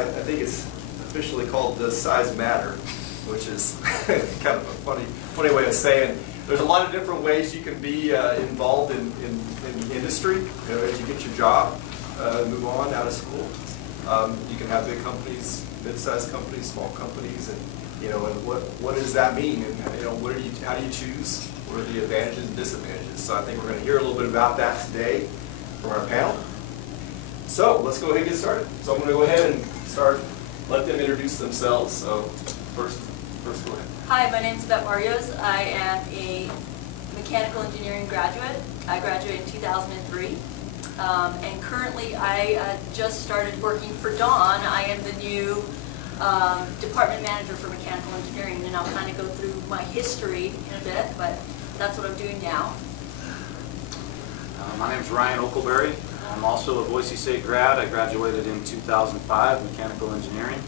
I think it's officially called Does Size Matter, which is kind of a funny way of saying there's a lot of different ways you can be involved in industry, as you get your job, move on out of school. You can have big companies, mid-sized companies, small companies, and and what does that mean? And how do you choose? What are the advantages and disadvantages? So I think we're going to hear a little bit about that today from our panel. So let's go ahead and get started. So I'm going to go ahead and let them introduce themselves. So first go ahead. Hi, my name is Yvette Barrios. I am a mechanical engineering graduate. I graduated in 2003. And currently I just started working for Dawn. I am the new department manager for mechanical engineering, and I'll kind of go through my history in a bit, but that's what I'm doing now. My name is Ryan Oakleberry. I'm also a Boise State grad. I graduated in 2005, mechanical engineering.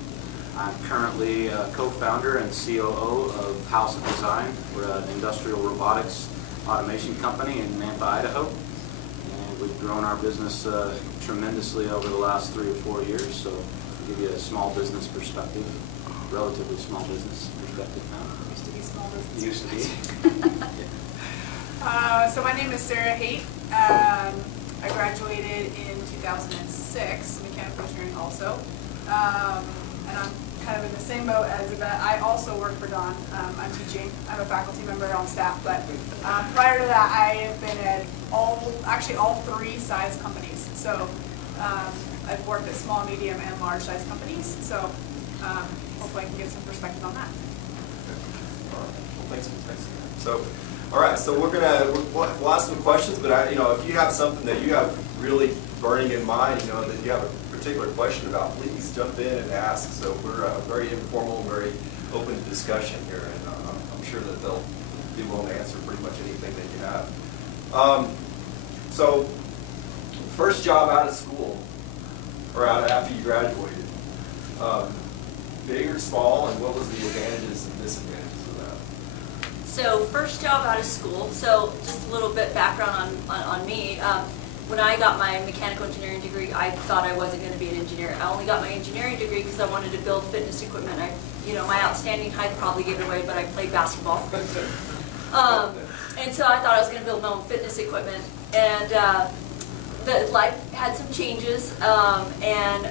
I'm currently a co-founder and COO of House of Design. We're an industrial robotics automation company in Nampa, Idaho. And we've grown our business tremendously over the last 3 or 4 years. So to give you a small business perspective, relatively small business perspective now. Used to be small business. Used to be. So my name is Sarah Haight. I graduated in 2006, mechanical engineering also. And I'm kind of in the same boat as Yvette. I also work for Dawn. I'm teaching. I'm a faculty member on staff. But prior to that, I have been at all 3 size companies. So I've worked at small, medium, and large size companies. So hopefully I can give some perspective on that. All right. Well, thanks. So, all right. So we'll ask some questions. But if you have something that you have really burning in mind, that you have a particular question about, please jump in and ask. So we're very informal, very open to discussion here, and I'm sure that they'll be willing to answer pretty much anything that you have. So, first job out of school, or after you graduated, big or small, and what was the advantages and disadvantages of that? So first job out of school, so just a little bit background on me. When I got my mechanical engineering degree, I thought I wasn't going to be an engineer. I only got my engineering degree because I wanted to build fitness equipment. My outstanding height probably gave it away, but I played basketball. And so I thought I was going to build my own fitness equipment. And life had some changes, and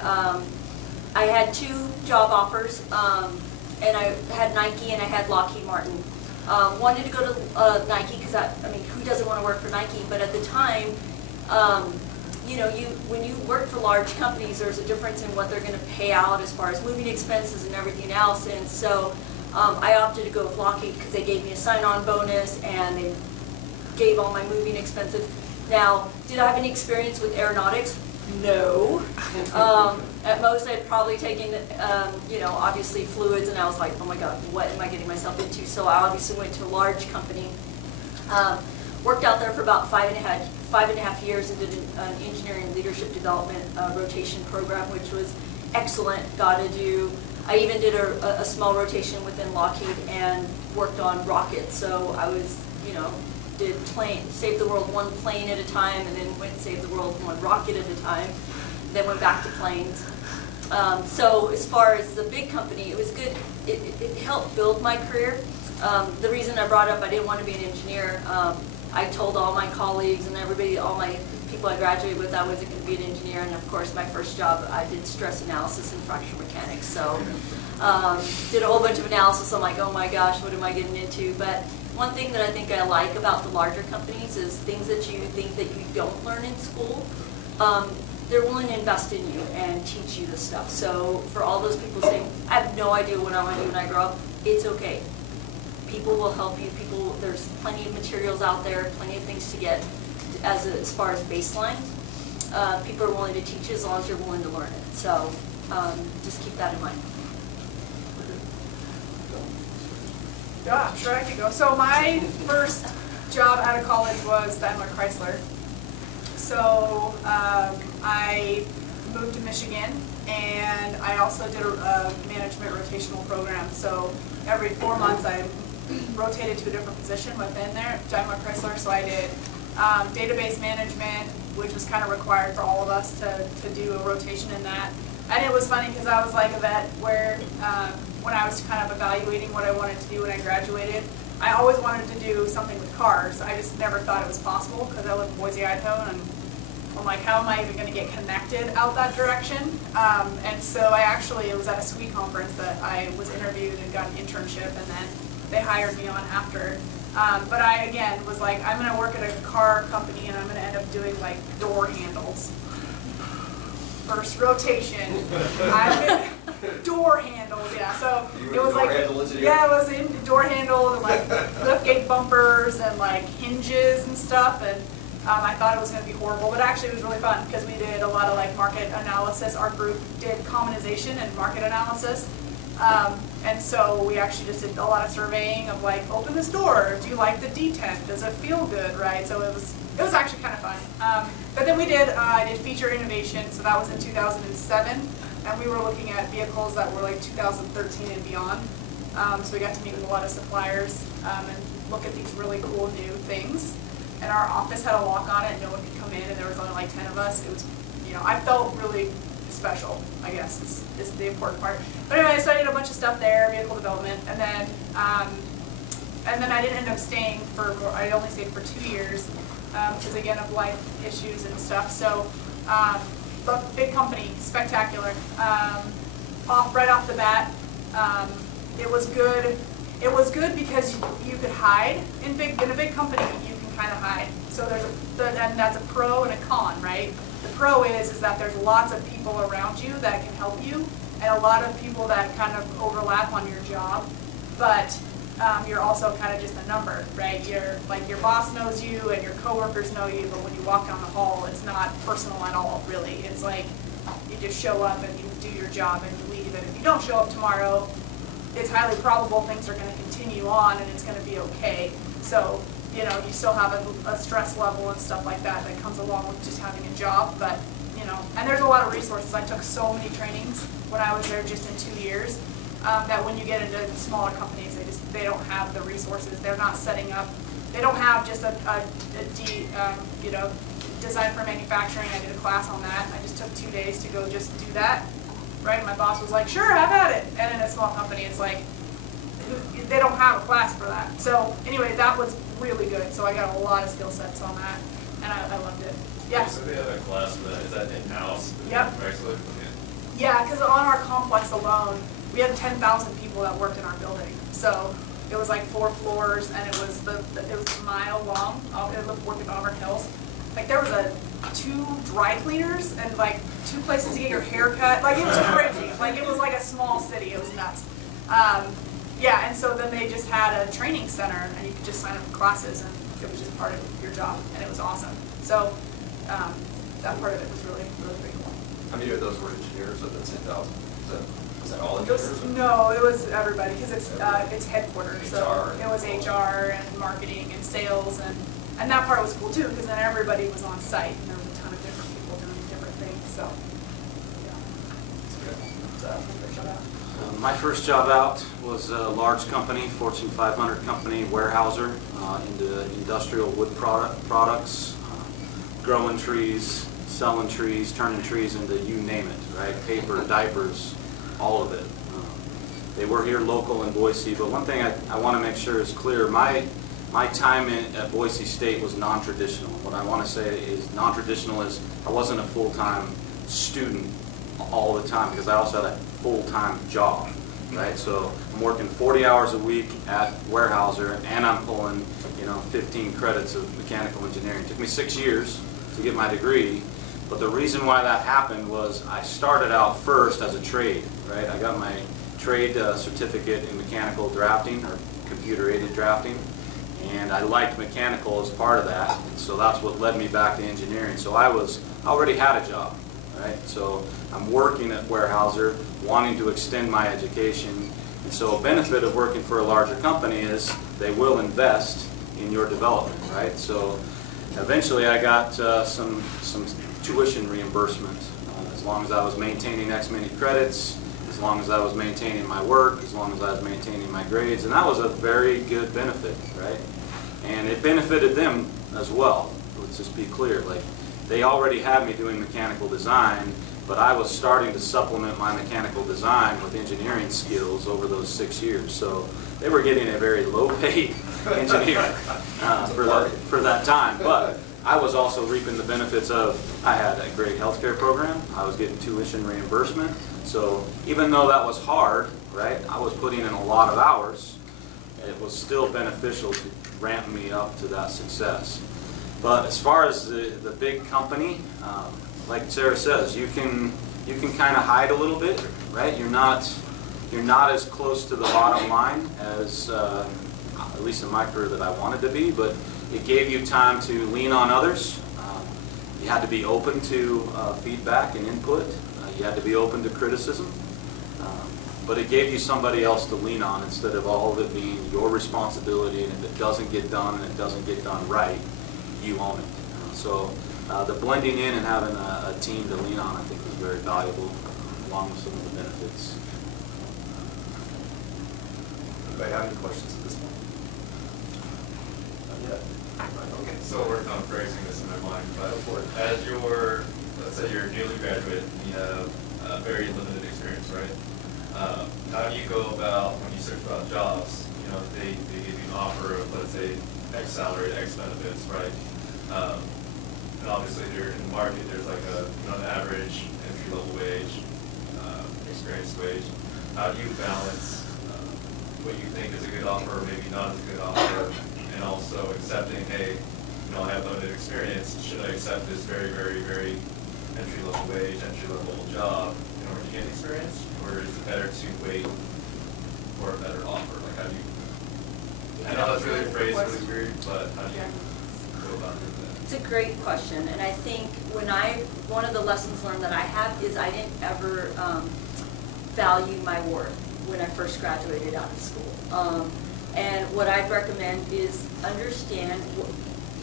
I had 2 job offers, and I had Nike and I had Lockheed Martin. Wanted to go to Nike because who doesn't want to work for Nike? But at the time, when you work for large companies, there's a difference in what they're going to pay out as far as moving expenses and everything else. And so I opted to go with Lockheed because they gave me a sign-on bonus and they gave all my moving expenses. Now, did I have any experience with aeronautics? No. At most, I'd probably taken, obviously fluids, and I was like, oh my God, what am I getting myself into? So I obviously went to a large company, worked out there for about 5.5 years, and did an engineering leadership development rotation program, which was excellent. I even did a small rotation within Lockheed and worked on rockets. So I was, did saved the world 1 plane at a time, and then went and saved the world 1 rocket at a time, then went back to planes. So as far as the big company, it was good. It helped build my career. The reason I brought up I didn't want to be an engineer, I told all my colleagues and everybody, all my people I graduated with, I wasn't going to be an engineer. And of course, my first job, I did stress analysis and fracture mechanics. So did a whole bunch of analysis. I'm like, oh my gosh, what am I getting into? But one thing that I think I like about the larger companies is things that you think that you don't learn in school. They're willing to invest in you and teach you the stuff. So for all those people saying, I have no idea what I want to do when I grow up, it's okay. People will help you. There's plenty of materials out there, plenty of things to get as far as baseline. People are willing to teach you as long as you're willing to learn it. So just keep that in mind. Yeah, I'm sure I could go. So my first job out of college was DaimlerChrysler. So I moved to Michigan, and I also did a management rotational program. So every 4 months I rotated to a different position within there, DaimlerChrysler. So I did database management, which was kind of required for all of us to do a rotation in that. And it was funny because I was like Yvette, where when I was kind of evaluating what I wanted to do when I graduated, I always wanted to do something with cars. I just never thought it was possible because I live in Boise, Idaho, and I'm like, how am I even going to get connected out that direction? And so it was at a SWE conference that I was interviewed and got an internship, and then they hired me on after. But I, again, was like, I'm going to work at a car company, and I'm going to end up doing, like, door handles. First rotation. I've been door handles, yeah. So You it were was the door like, handle engineer? yeah, it was in door handle and like lift gate bumpers and like hinges and stuff. And I thought it was going to be horrible, but actually it was really fun because we did a lot of like market analysis. Our group did commonization and market analysis. And so we actually just did a lot of surveying of like, open this door. Do you like the detent? Does it feel good, right? So it was actually kind of fun. But then I did feature innovation, so that was in 2007, and we were looking at vehicles that were like 2013 and beyond. So we got to meet with a lot of suppliers and look at these really cool new things. And our office had a lock on it, no one could come in, and there was only like 10 of us. It was, I felt really special, I guess, is the important part. But anyway, I studied a bunch of stuff there, vehicle development, and then I didn't end up staying I only stayed for 2 years, because again of life issues and stuff. So, but big company, spectacular. Right off the bat, it was good. It was good because you could hide in a big company. You can kind of hide. So and that's a pro and a con, right? The pro is that there's lots of people around you that can help you, and a lot of people that kind of overlap on your job, but you're also kind of just a number, right? Your boss knows you and your coworkers know you, but when you walk down the hall, it's not personal at all, really. It's like you just show up and you do your job and you leave, and if you don't show up tomorrow, it's highly probable things are going to continue on and it's going to be okay. So, you still have a stress level and stuff like that comes along with just having a job, but, and there's a lot of resources. I took so many trainings when I was there just in 2 years, that when you get into smaller companies, they don't have the resources. They're not setting up, they don't have just design for manufacturing. I did a class on that. I just took 2 days to go just do that, right? And my boss was like, sure, have at it. And in a small company, it's like, they don't have a class for that. So anyway, that was really good. So I got a lot of skill sets on that, and I loved it. Yeah. So they have a class for that. Is that in-house? Yep. Excellent. Yeah, because on our complex alone, we had 10,000 people that worked in our building. So it was like 4 floors, and it was a mile long. It was working on Auburn Hills. Like there was 2 dry cleaners and like 2 places to get your hair cut. Like it was crazy. Like it was like a small city. It was nuts. Yeah, and so then they just had a training center, and you could just sign up for classes, and it was just part of your job, and it was awesome. So that part of it was really, really pretty cool. How many of those were engineers of the 10,000? Was that all engineers? No, it was everybody, because it's headquarters. So HR. it was HR and marketing and sales, and that part was cool too, because then everybody was on site, and there was a ton of different people doing different things. So yeah, it's good. So good shout out. My first job out was a large company, Fortune 500 company, warehouser into industrial wood products, growing trees, selling trees, turning trees into you name it, right? Paper, diapers, all of it. They were here local in Boise, but one thing I want to make sure is clear, my time at Boise State was non-traditional. What I want to say is non-traditional is I wasn't a full-time student all the time, because I also had a full-time job, right? So I'm working 40 hours a week at Warehouser, and I'm pulling 15 credits of mechanical engineering. It took me 6 years to get my degree, but the reason why that happened was I started out first as a trade, right? I got my trade certificate in mechanical drafting, or computer-aided drafting, and I liked mechanical as part of that, and so that's what led me back to engineering. So I already had a job, right? So I'm working at Warehouser, wanting to extend my education, and so a benefit of working for a larger company is they will invest in your development, right? So eventually I got some tuition reimbursement as long as I was maintaining X many credits, as long as I was maintaining my work, as long as I was maintaining my grades, and that was a very good benefit, right? And it benefited them as well. Let's just be clear, like they already had me doing mechanical design, but I was starting to supplement my mechanical design with engineering skills over those 6 years. So they were getting a very low-paid engineer for that time. But I was also reaping the benefits of, I had a great healthcare program, I was getting tuition reimbursement. So even though that was hard, right, I was putting in a lot of hours, it was still beneficial to ramp me up to that success. But as far as the big company, like Sarah says, you can kind of hide a little bit, right? You're not as close to the bottom line as, at least in my career, that I wanted to be, but it gave you time to lean on others. You had to be open to feedback and input. You had to be open to criticism. But it gave you somebody else to lean on instead of all of it being your responsibility, and if it doesn't get done and it doesn't get done right, you own it. So the blending in and having a team to lean on, I think, was very valuable, along with some of the benefits. Anybody have any questions at this point? Not yet. Okay. So working on phrasing this in my mind, but as you're, let's say you're newly graduate, and you have very limited experience, right? How do you go about when you search about jobs? You know, they give you an offer of, let's say, X salary, X benefits, right? And obviously, in the market, there's like an average entry-level wage, experienced wage. How do you balance what you think is a good offer, or maybe not as a good offer, and also accepting, hey, you know, I have limited experience. Should I accept this very, very, very entry-level wage, entry-level job in order to gain experience, or is it better to wait for a better offer? Like, how do you? I know that's really phrased really weird, but how do you go about doing that? It's a great question, and I think one of the lessons learned that I have is I didn't ever value my worth when I first graduated out of school. And what I'd recommend is understand,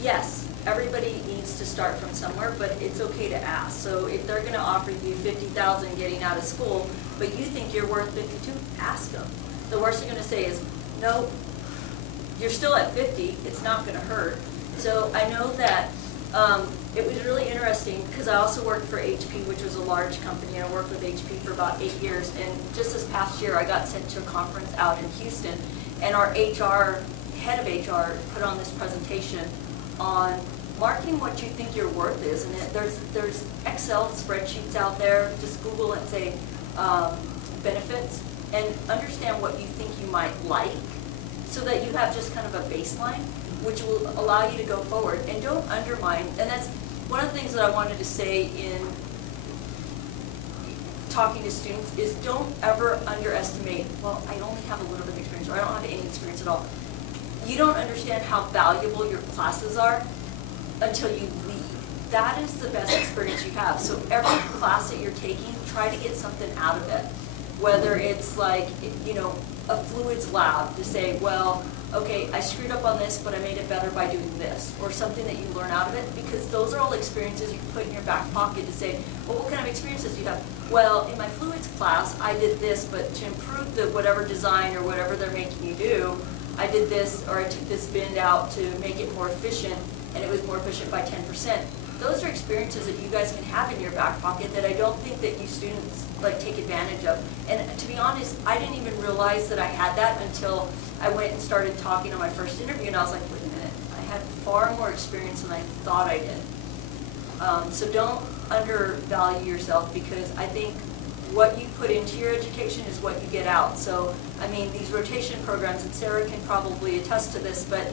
yes, everybody needs to start from somewhere, but it's okay to ask. So if they're going to offer you $50,000 getting out of school, but you think you're worth $52,000, ask them. The worst they're going to say is, no, you're still at 50, it's not going to hurt. So I know that it was really interesting because I also worked for HP, which was a large company. I worked with HP for about 8 years, and just this past year I got sent to a conference out in Houston, and our head of HR put on this presentation on marking what you think your worth is. And there's Excel spreadsheets out there. Just Google and say benefits and understand what you think you might like so that you have just kind of a baseline, which will allow you to go forward. And don't undermine, and that's one of the things that I wanted to say in talking to students is don't ever underestimate, well, I only have a little bit of experience, or I don't have any experience at all. You don't understand how valuable your classes are until you leave. That is the best experience you have. So every class that you're taking, try to get something out of it. Whether it's like, you know, a fluids lab to say, well, okay, I screwed up on this, but I made it better by doing this, or something that you learn out of it, because those are all experiences you put in your back pocket to say, well, what kind of experiences do you have? Well, in my fluids class, I did this, but to improve the whatever design or whatever they're making you do, I did this, or I took this bend out to make it more efficient, and it was more efficient by 10%. Those are experiences that you guys can have in your back pocket that I don't think that you students like take advantage of. And to be honest, I didn't even realize that I had that until I went and started talking on my first interview, and I was like, wait a minute, I had far more experience than I thought I did. So don't undervalue yourself, because I think what you put into your education is what you get out. So, I mean, these rotation programs, and Sarah can probably attest to this, but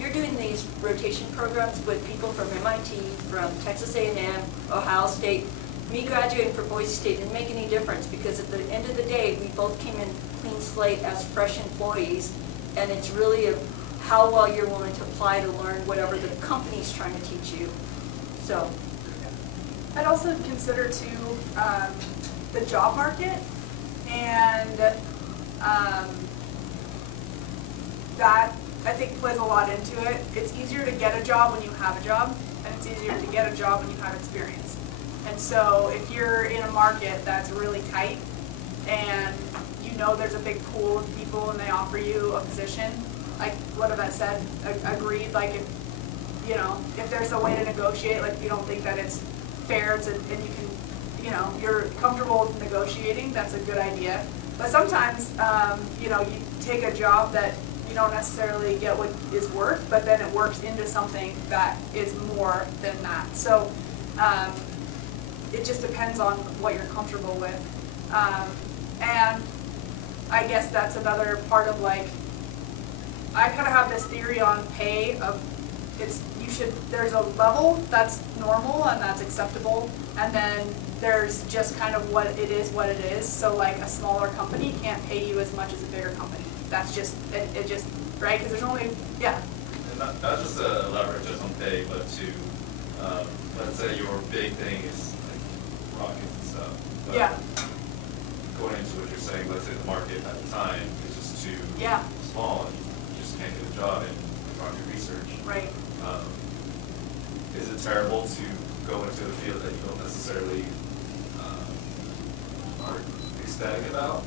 you're doing these rotation programs with people from MIT, from Texas A&M, Ohio State. Me graduating from Boise State didn't make any difference, because at the end of the day, we both came in clean slate as fresh employees, and it's really how well you're willing to apply to learn whatever the company's trying to teach you. So, I'd also consider too the job market, and that I think plays a lot into it. It's easier to get a job when you have a job, and it's easier to get a job when you have experience. And so if you're in a market that's really tight and you know there's a big pool of people and they offer you a position, like what Yvette said, agreed, like if there's a way to negotiate, like if you don't think that it's fair and you can you know, you're comfortable with negotiating, that's a good idea. But sometimes, you know, you take a job that you don't necessarily get what is worth, but then it works into something that is more than that. So it just depends on what you're comfortable with. And I guess that's another part of like, I kind of have this theory on pay of there's a level that's normal and that's acceptable, and then there's just kind of what it is. So like a smaller company can't pay you as much as a bigger company. That's just, it just, right? Because there's only, yeah. And not just to elaborate just on pay, but to, let's say your big thing is like rockets and stuff. But Yeah. going into what you're saying, let's say the market at the time is just too Yeah. small and you just can't get a job in rocket research. Right. Is it terrible to go into a field that you don't necessarily are ecstatic about,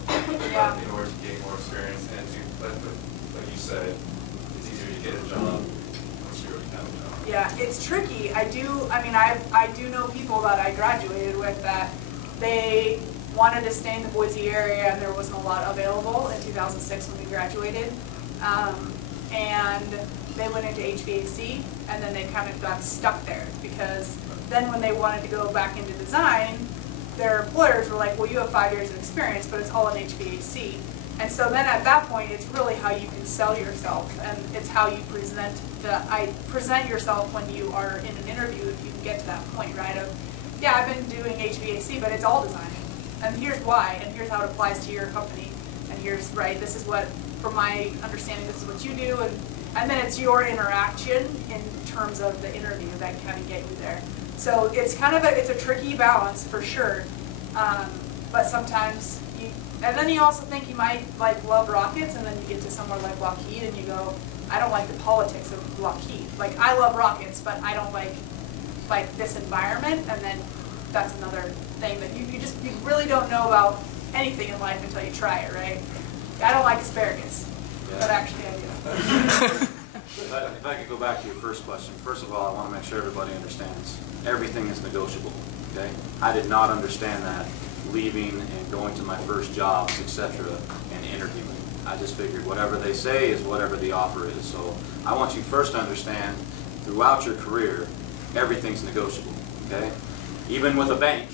Yeah. in order to gain more experience and to, like you said, it's easier to get a job once you already have a job? Yeah, it's tricky. I do know people that I graduated with that they wanted to stay in the Boise area and there wasn't a lot available in 2006 when we graduated. And they went into HVAC and then they kind of got stuck there because then when they wanted to go back into design, their employers were like, well, you have 5 years of experience, but it's all in HVAC. And so then at that point, it's really how you can sell yourself, and it's how you present yourself when you are in an interview, if you can get to that point, right? Of, yeah, I've been doing HVAC, but it's all design. And here's why, and here's how it applies to your company. And here's, right, this is what, from my understanding, this is what you do. And then it's your interaction in terms of the interview that kind of get you there. So it's kind of it's a tricky balance for sure. But sometimes and then you also think you might like love rockets, and then you get to somewhere like Lockheed and you go, I don't like the politics of Lockheed. Like, I love rockets, but I don't like this environment. And then that's another thing that you really don't know about anything in life until you try it, right? I don't like asparagus, but actually I do. If I could go back to your first question, first of all, I want to make sure everybody understands everything is negotiable. Okay, I did not understand that leaving and going to my first jobs, etc., and interviewing. I just figured whatever they say is whatever the offer is. So I want you first to understand throughout your career, everything's negotiable. Okay, even with a bank,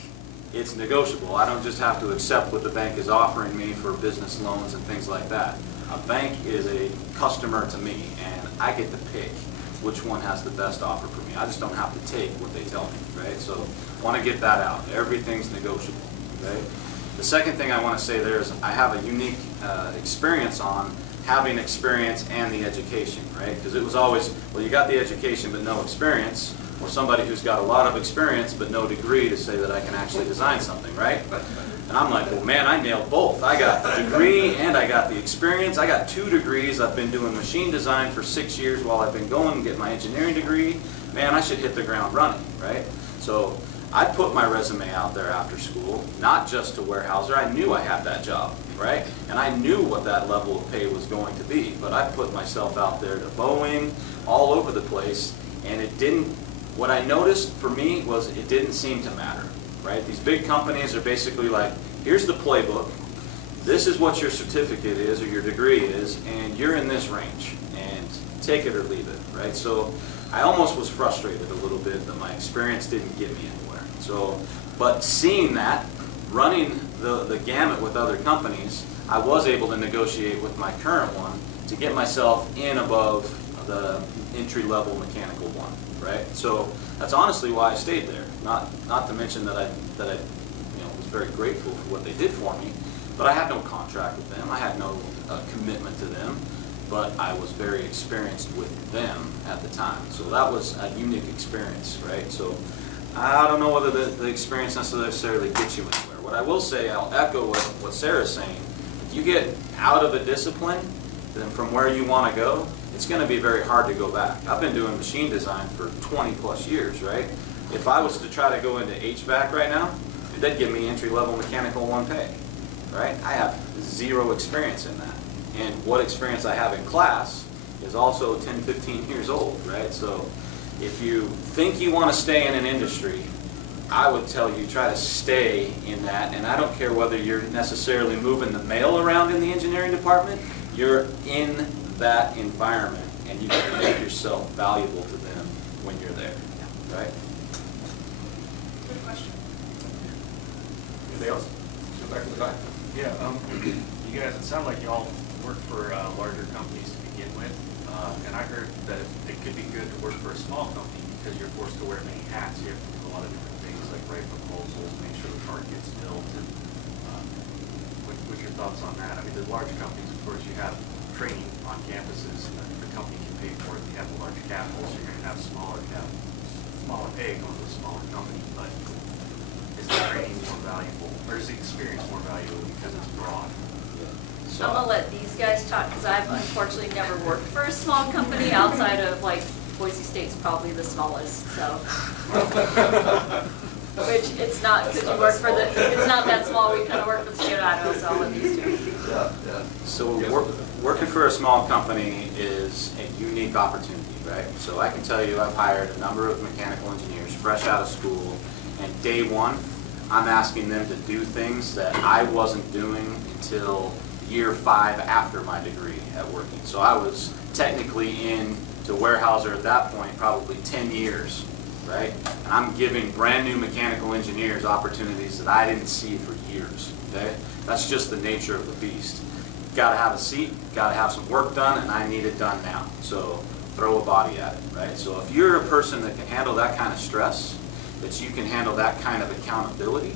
it's negotiable. I don't just have to accept what the bank is offering me for business loans and things like that. A bank is a customer to me, and I get to pick which one has the best offer for me. I just don't have to take what they tell me, right? So I want to get that out. Everything's negotiable, okay? The second thing I want to say there is I have a unique experience on having experience and the education, right? Because it was always, well, you got the education but no experience, or somebody who's got a lot of experience but no degree to say that I can actually design something, right? And I'm like, well, man, I nailed both. I got the degree and I got the experience. I got 2 degrees. I've been doing machine design for 6 years while I've been going and getting my engineering degree. Man, I should hit the ground running, right? So I put my resume out there after school, not just to Weyerhaeuser. I knew I had that job, right? And I knew what that level of pay was going to be. But I put myself out there to Boeing, all over the place, and it didn't, what I noticed for me was it didn't seem to matter. Right? These big companies are basically like, here's the playbook, this is what your certificate is or your degree is, and you're in this range, and take it or leave it, right? So I almost was frustrated a little bit that my experience didn't get me anywhere. So, but seeing that, running the gamut with other companies, I was able to negotiate with my current one to get myself in above the entry-level mechanical one, right? So that's honestly why I stayed there. Not to mention that I was very grateful for what they did for me, but I had no contract with them. I had no commitment to them, but I was very experienced with them at the time. So that was a unique experience, right? So I don't know whether the experience necessarily gets you anywhere. What I will say, I'll echo what Sarah's saying. If you get out of a discipline, then from where you want to go, it's going to be very hard to go back. I've been doing machine design for 20 plus years, right? If I was to try to go into HVAC right now, they'd give me entry-level mechanical 1 pay, right? I have 0 experience in that. And what experience I have in class is also 10, 15 years old, right? So if you think you want to stay in an industry, I would tell you, try to stay in that, and I don't care whether you're necessarily moving the mail around in the engineering department, you're in that environment, and you can make yourself valuable to them when you're there, right? Good question. Anything else? Go back to the back. Yeah, you guys, it sounded like y'all work for larger companies to begin with, and I heard that it could be good to work for a small company because you're forced to wear many hats. You have to do a lot of different things like write proposals, make sure the car gets built, and what's your thoughts on that? I mean, the large companies, of course, you have training on campuses, and the company can pay for it. You have a large capital, so you're going to have smaller pay going to a smaller company, but is the training more valuable, or is the experience more valuable because it's broad? I'm gonna let these guys talk, because I've unfortunately never worked for a small company outside of, like, Boise State's probably the smallest, so. Which, it's not, because you work for it's not that small, we kind of work for the state of Idaho, so I'll let these two. Yeah, yeah. So working for a small company is a unique opportunity, right? So I can tell you, I've hired a number of mechanical engineers fresh out of school, and day one, I'm asking them to do things that I wasn't doing until year 5 after my degree at working. So I was technically into Weyerhaeuser at that point probably 10 years, right? And I'm giving brand new mechanical engineers opportunities that I didn't see for years, okay? That's just the nature of the beast. Got to have a seat, got to have some work done, and I need it done now. So throw a body at it, right? So if you're a person that can handle that kind of stress, that you can handle that kind of accountability,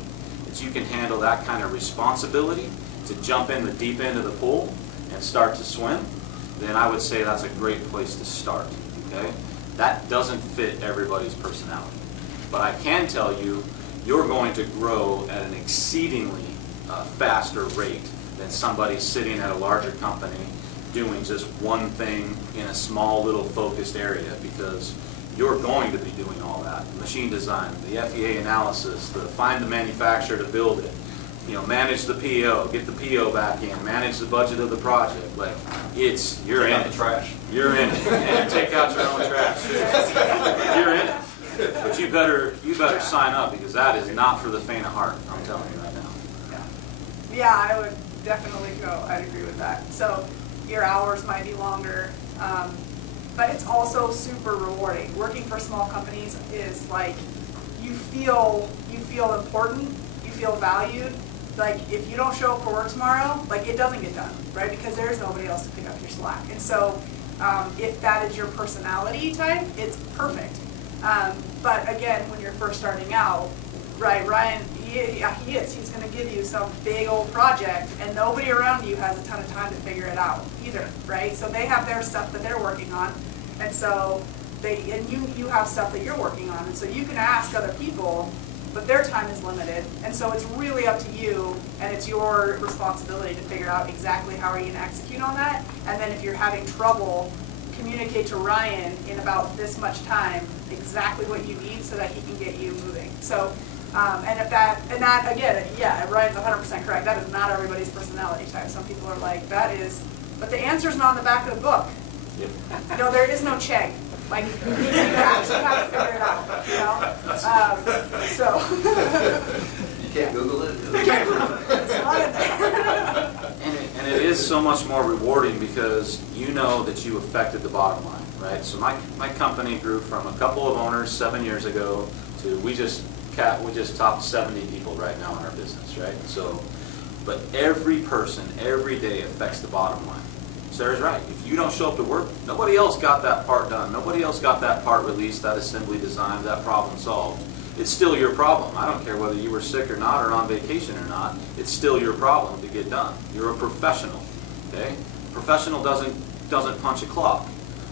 that you can handle that kind of responsibility to jump in the deep end of the pool and start to swim, then I would say that's a great place to start, okay? That doesn't fit everybody's personality. But I can tell you, you're going to grow at an exceedingly faster rate than somebody sitting at a larger company doing just one thing in a small little focused area, because you're going to be doing all that. Machine design, the FEA analysis, the find the manufacturer to build it, you know, manage the PO, get the PO back in, manage the budget of the project. Like, you're in it. Trash. You're in it. And take out your own trash. You're in it. But you better sign up, because that is not for the faint of heart, I'm telling you right now. Yeah, I would definitely go. I'd agree with that. So your hours might be longer, but it's also super rewarding. Working for small companies is like, you feel important, you feel valued. Like, if you don't show up for work tomorrow, like, it doesn't get done, right? Because there's nobody else to pick up your slack. And so if that is your personality type, it's perfect. But again, when you're first starting out, right, Ryan, he's going to give you some big old project, and nobody around you has a ton of time to figure it out either, right? So they have their stuff that they're working on, and so you have stuff that you're working on, and so you can ask other people, but their time is limited, and so it's really up to you, and it's your responsibility to figure out exactly how are you going to execute on that, and then if you're having trouble, communicate to Ryan in about this much time exactly what you need so that he can get you moving. So, and that again, yeah, Ryan's 100% correct. That is not everybody's personality type. Some people are like, that is, but the answer's not on the back of the book. Yep. No, there is no check. Like, you actually have to figure it out, you know? So. You can't Google it. You can't Google it. It's not in there. And it is so much more rewarding, because you know that you affected the bottom line, right? So my company grew from a couple of owners 7 years ago to we just topped 70 people right now in our business, right? So, but every person, every day affects the bottom line. Sarah's right. If you don't show up to work, nobody else got that part done. Nobody else got that part released, that assembly designed, that problem solved. It's still your problem. I don't care whether you were sick or not, or on vacation or not. It's still your problem to get done. You're a professional, okay? A professional doesn't punch a clock.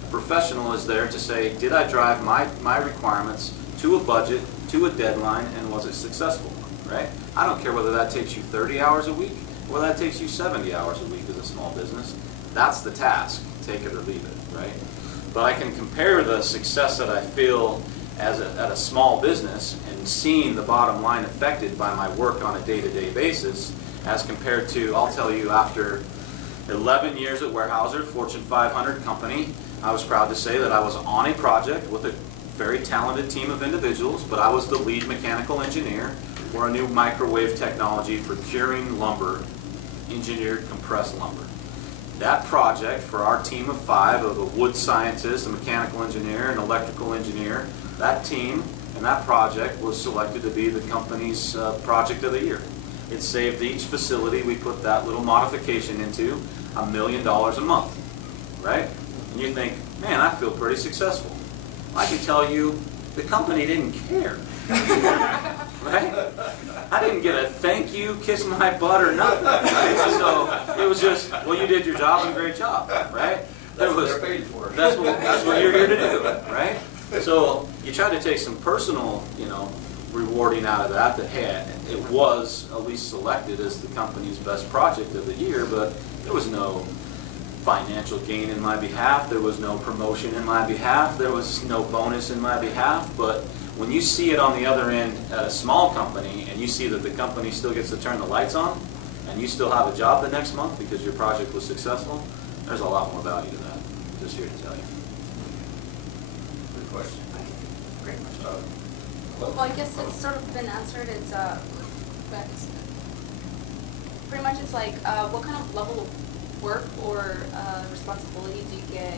A professional is there to say, did I drive my requirements to a budget, to a deadline, and was it successful, right? I don't care whether that takes you 30 hours a week, or that takes you 70 hours a week as a small business. That's the task. Take it or leave it, right? But I can compare the success that I feel at a small business and seeing the bottom line affected by my work on a day-to-day basis as compared to, I'll tell you, after 11 years at Weyerhaeuser, Fortune 500 company, I was proud to say that I was on a project with a very talented team of individuals, but I was the lead mechanical engineer for a new microwave technology for curing lumber, engineered compressed lumber. That project for our team of 5, of a wood scientist, a mechanical engineer, an electrical engineer, that team and that project was selected to be the company's project of the year. It saved each facility we put that little modification into $1 million a month, right? And you think, man, I feel pretty successful. I can tell you, the company didn't care, right? I didn't get a thank you, kiss my butt, or nothing, right? So it was just, well, you did your job and great job, right? That's what they're paid for. That's what you're here to do, right? So you try to take some personal, rewarding out of that, hey, it was at least selected as the company's best project of the year, but there was no financial gain in my behalf, there was no promotion in my behalf, there was no bonus in my behalf. But when you see it on the other end at a small company, and you see that the company still gets to turn the lights on, and you still have a job the next month because your project was successful, there's a lot more value to that. Just here to tell you. Good question. Great. Well, I guess it's sort of been answered. It's but pretty much it's like what kind of level of work or responsibility do you get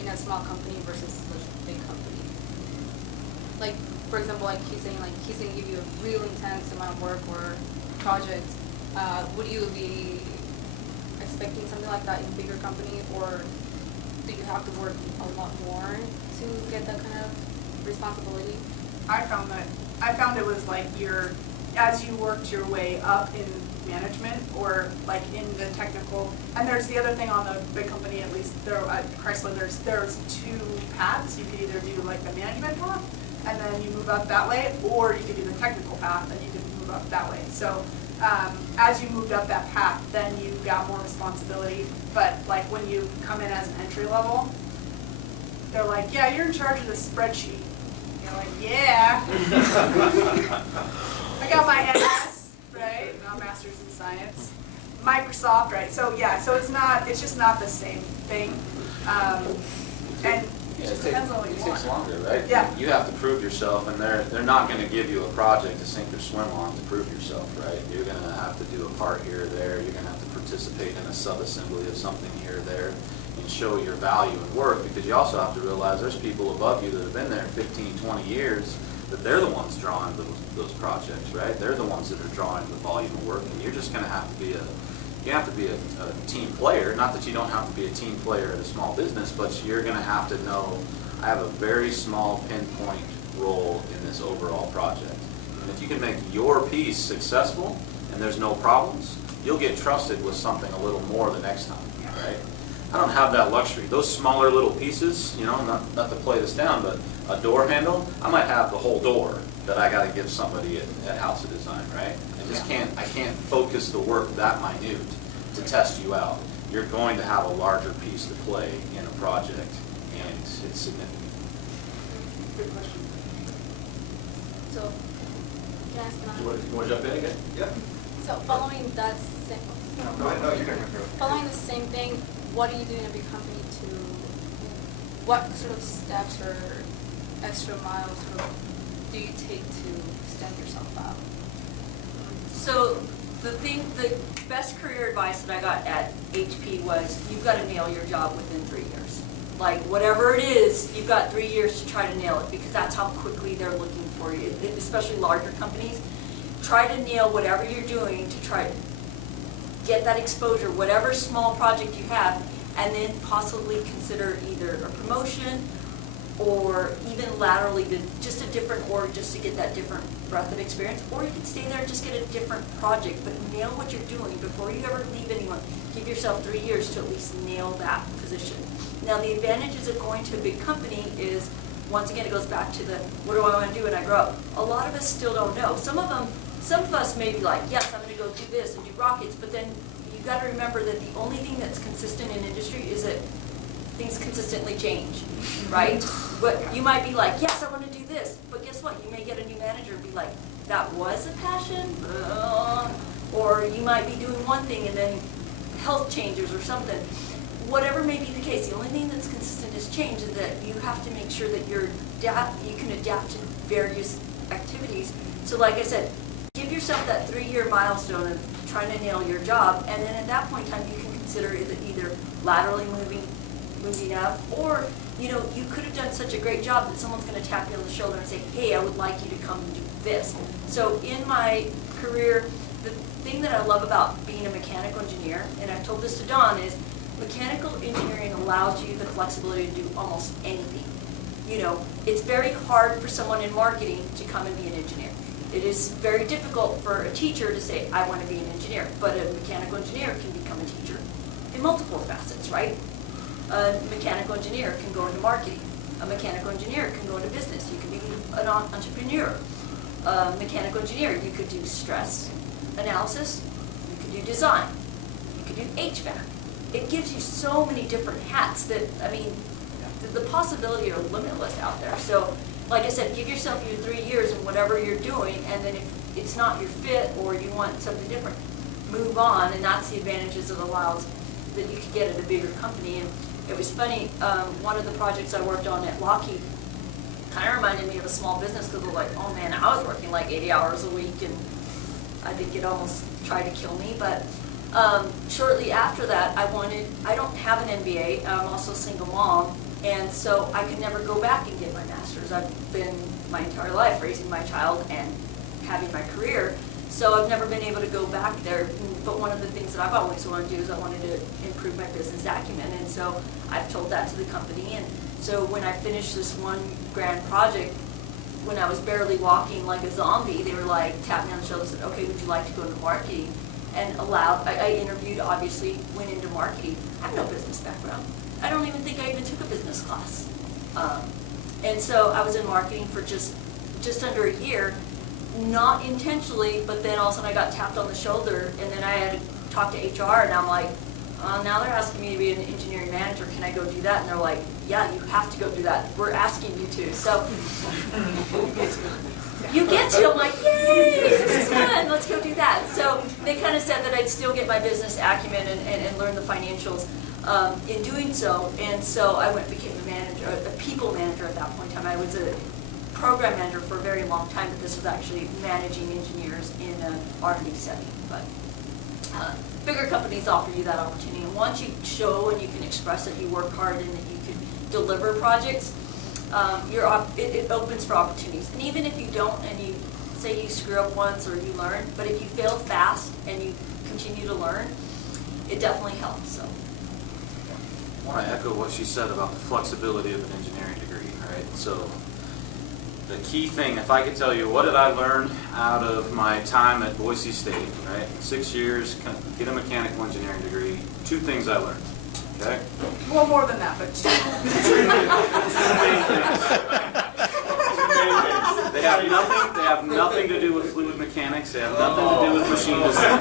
in a small company versus a big company? Like, for example, like he's saying gonna give you a real intense amount of work or project. Would you be expecting something like that in a bigger company, or do you have to work a lot more to get that kind of responsibility? I found it was like as you worked your way up in management or like in the technical, and there's the other thing on the big company, at least there at Chrysler, there's 2 paths. You could either do like the management path and then you move up that way, or you could do the technical path and you could move up that way. So as you moved up that path, then you got more responsibility. But like when you come in as an entry level, they're like, yeah, you're in charge of the spreadsheet. You're like, yeah. I got my MS, right? Not master's in science. Microsoft, right? So yeah, so it's just not the same thing. And it just depends on what you It want. takes longer, right? Yeah. You have to prove yourself, and they're not going to give you a project to sink or swim on to prove yourself, right? You're going to have to do a part here or there. You're going to have to participate in a sub-assembly of something here or there and show your value and work, because you also have to realize there's people above you that have been there 15, 20 years, that they're the ones drawing those projects, right? They're the ones that are drawing the volume of work, and you're just going to have to be a team player. Not that you don't have to be a team player at a small business, but you're going to have to know, I have a very small pinpoint role in this overall project. And if you can make your piece successful and there's no problems, you'll get trusted with something a little more the next time, right? I don't have that luxury. Those smaller little pieces, not to play this down, but a door handle, I might have the whole door that I got to give somebody at House of Design, right? I can't focus the work that minute to test you out. You're going to have a larger piece to play in a project, and it's significant. Good question. So, can I ask another? You want to jump in again? Yeah. So following that same, Go ahead. No, you're going to go. following the same thing, what do you do in a big company what sort of steps or extra miles do you take to extend yourself out? So the best career advice that I got at HP was, you've got to nail your job within 3 years. Like whatever it is, you've got 3 years to try to nail it, because that's how quickly they're looking for you, especially larger companies. Try to nail whatever you're doing to try to get that exposure, whatever small project you have, and then possibly consider either a promotion or even laterally to just a different org, just to get that different breadth of experience. Or you can stay there and just get a different project, but nail what you're doing before you ever leave anyone. Give yourself 3 years to at least nail that position. Now the advantages of going to a big company is, once again, it goes back to the, what do I want to do when I grow up? A lot of us still don't know. Some of us may be like, yes, I'm going to go do this and do rockets, but then you've got to remember that the only thing that's consistent in industry is that things consistently change, right? But you might be like, yes, I want to do this, but guess what? You may get a new manager and be like, that was a passion, or you might be doing one thing and then health changes or something. whatever may be the case, the only thing that's consistent is change, and that you have to make sure that you can adapt to various activities. So like I said, give yourself that 3-year milestone of trying to nail your job, and then at that point in time, you can consider either laterally moving up, or you could have done such a great job that someone's going to tap you on the shoulder and say, hey, I would like you to come and do this. So in my career, the thing that I love about being a mechanical engineer, and I've told this to Dawn, is mechanical engineering allows you the flexibility to do almost anything. It's very hard for someone in marketing to come and be an engineer. It is very difficult for a teacher to say, I want to be an engineer, but a mechanical engineer can become a teacher in multiple facets, right? A mechanical engineer can go into marketing. A mechanical engineer can go into business. You can be an entrepreneur. A mechanical engineer, you could do stress analysis. You could do design. You could do HVAC. It gives you so many different hats that, the possibilities are limitless out there. So, like I said, give yourself your 3 years in whatever you're doing, and then if it's not your fit or you want something different, move on, and that's the advantages it allows that you could get at a bigger company. And it was funny, one of the projects I worked on at Lockheed kind of reminded me of a small business, because we're like, oh man, I was working like 80 hours a week, and I think it almost tried to kill me. But shortly after that, I don't have an MBA, I'm also a single mom, and so I could never go back and get my master's. I've been my entire life raising my child and having my career, so I've never been able to go back there. But one of the things that I've always wanted to do is I wanted to improve my business acumen, and so I've told that to the company. And so when I finished this one grand project, when I was barely walking like a zombie, they were like, tapped me on the shoulder and said, okay, would you like to go into marketing? And I interviewed, obviously, went into marketing. I have no business background. I don't even think I even took a business class. And so I was in marketing for just under a year, not intentionally, but then all of a sudden I got tapped on the shoulder, and then I had to talk to HR, and I'm like, now they're asking me to be an engineering manager, can I go do that? And they're like, yeah, you have to go do that. We're asking you to. So you get to. I'm like, yay, this is fun, let's go do that. So they kind of said that I'd still get my business acumen and learn the financials in doing so. And so I went and became a manager, a people manager at that point in time. I was a program manager for a very long time, but this was actually managing engineers in an R&D setting. But bigger companies offer you that opportunity. And once you show and you can express that you work hard and that you can deliver projects, it opens for opportunities. And even if you don't, and you say you screw up once or you learn, but if you fail fast and you continue to learn, it definitely helps. So I want to echo what she said about the flexibility of an engineering degree, right? So the key thing, if I could tell you, what did I learn out of my time at Boise State, right? 6 years, get a mechanical engineering degree. 2 things I learned, okay? Well, more than that, but Two main things. They have nothing to do with fluid mechanics. They have nothing to do with machine design.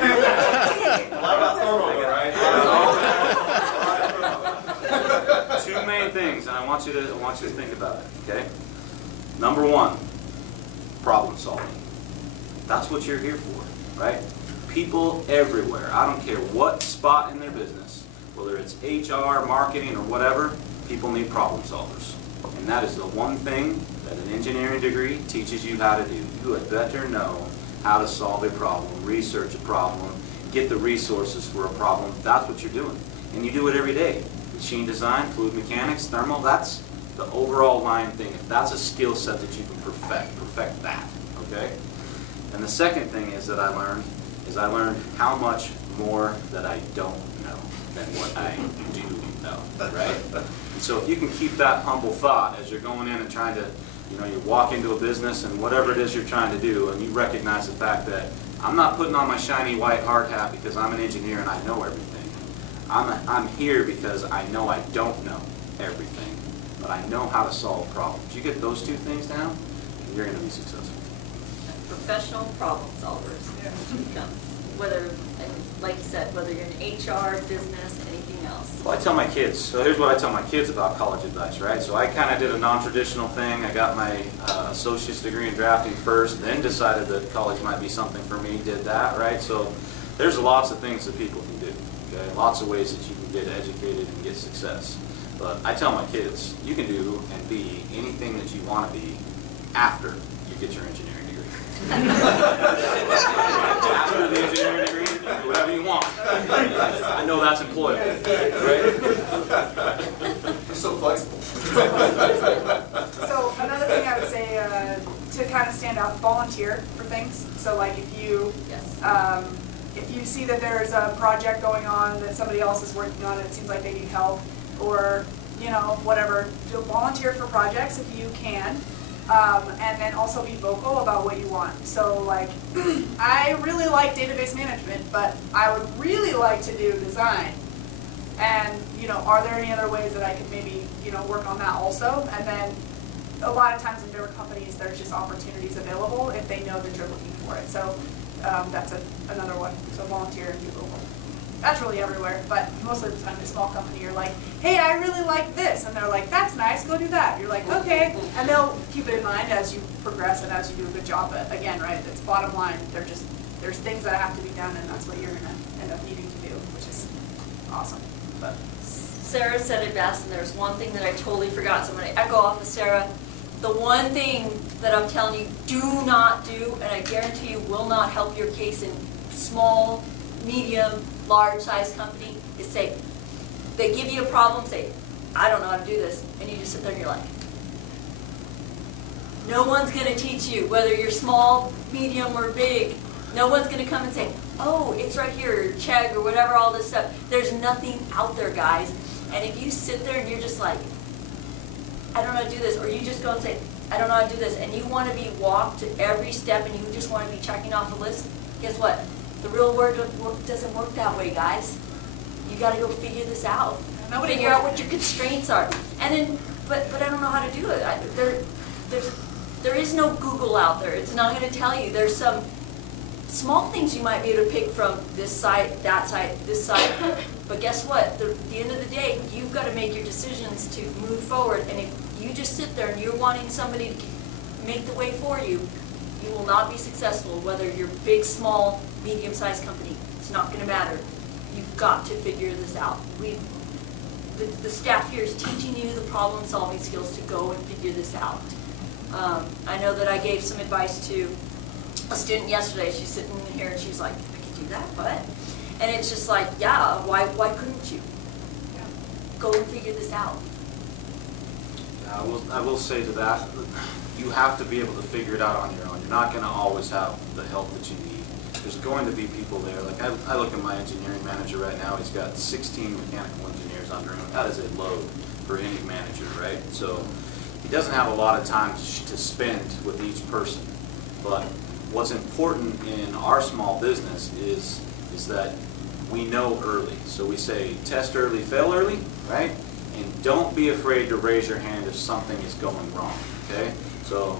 A lot about thermal, right? 2 main things, and I want you to think about it, okay? Number 1, problem solving. That's what you're here for, right? People everywhere, I don't care what spot in their business, whether it's HR, marketing, or whatever, people need problem solvers. And that is the one thing that an engineering degree teaches you how to do. You had better know how to solve a problem, research a problem, get the resources for a problem. That's what you're doing. And you do it every day. Machine design, fluid mechanics, thermal, that's the overall line thing. If that's a skill set that you can perfect that, okay? And the second thing is that I learned how much more that I don't know than what I do know, right? And so if you can keep that humble thought as you're going in and trying to, you walk into a business and whatever it is you're trying to do, and you recognize the fact that I'm not putting on my shiny white hard hat because I'm an engineer and I know everything. I'm here because I know I don't know everything, but I know how to solve problems. You get those 2 things down, and you're going to be successful. professional problem solvers. Whether, and like you said, whether you're in HR, business, anything else. Well, I tell my kids, so here's what I tell my kids about college advice, right? So I kind of did a non-traditional thing. I got my associate's degree in drafting first, then decided that college might be something for me, did that, right? So there's lots of things that people can do. okay? Lots of ways that you can get educated and get success. But I tell my kids, you can do and be anything that you want to be after you get your engineering degree. After the engineering degree, do whatever you want. I know that's employable, right? You're so flexible. So another thing I would say, to kind of stand out, volunteer for things. So like if you see that there's a project going on that somebody else is working on, and it seems like they need help, or, you know, whatever, do volunteer for projects if you can. And then also be vocal about what you want. So like, I really like database management, but I would really like to do design. And, you know, are there any other ways that I could maybe, you know, work on that also? And then a lot of times in bigger companies, there's just opportunities available if they know that you're looking for it. So that's another one. So volunteer and be vocal. That's really everywhere, but most of the time in a small company, you're like, hey, I really like this. And they're like, that's nice, go do that. You're like, okay. And they'll keep it in mind as you progress and as you do a good job. But again, right, it's bottom line. There's things that have to be done, and that's what you're going to end up needing to do, which is awesome. But Sarah said it best, and there's one thing that I totally forgot, so I'm going to echo off of Sarah. The one thing that I'm telling you, do not do, and I guarantee you will not help your case in small, medium, large size company, is say, they give you a problem, say, I don't know how to do this, and you just sit there and you're like, no one's going to teach you, whether you're small, medium, or big. No one's going to come and say, oh, it's right here, or check, or whatever, all this stuff. There's nothing out there, guys. And if you sit there and you're just like, I don't know how to do this, or you just go and say, I don't know how to do this, and you want to be walked to every step and you just want to be checking off a list, guess what? The real world doesn't work that way, guys. You got to go figure this out. Figure out what your constraints are. And then, but I don't know how to do it. There is no Google out there. It's not going to tell you. There's some small things you might be able to pick from this site, that site, this site. But guess what? At the end of the day, you've got to make your decisions to move forward. And if you just sit there and you're wanting somebody to make the way for you, you will not be successful, whether you're big, small, medium-sized company. It's not going to matter. You've got to figure this out. The staff here is teaching you the problem-solving skills to go and figure this out. I know that I gave some advice to a student yesterday. She's sitting in here and she's like, I can do that, but? And it's just like, yeah, why couldn't you? yeah. Go and figure this out. I will say to that, you have to be able to figure it out on your own. You're not going to always have the help that you need. There's going to be people there. Like I look at my engineering manager right now. He's got 16 mechanical engineers under him. That is a load for any manager, right? So he doesn't have a lot of time to spend with each person. But what's important in our small business is that we know early. So we say test early, fail early, right? And don't be afraid to raise your hand if something is going wrong, okay? So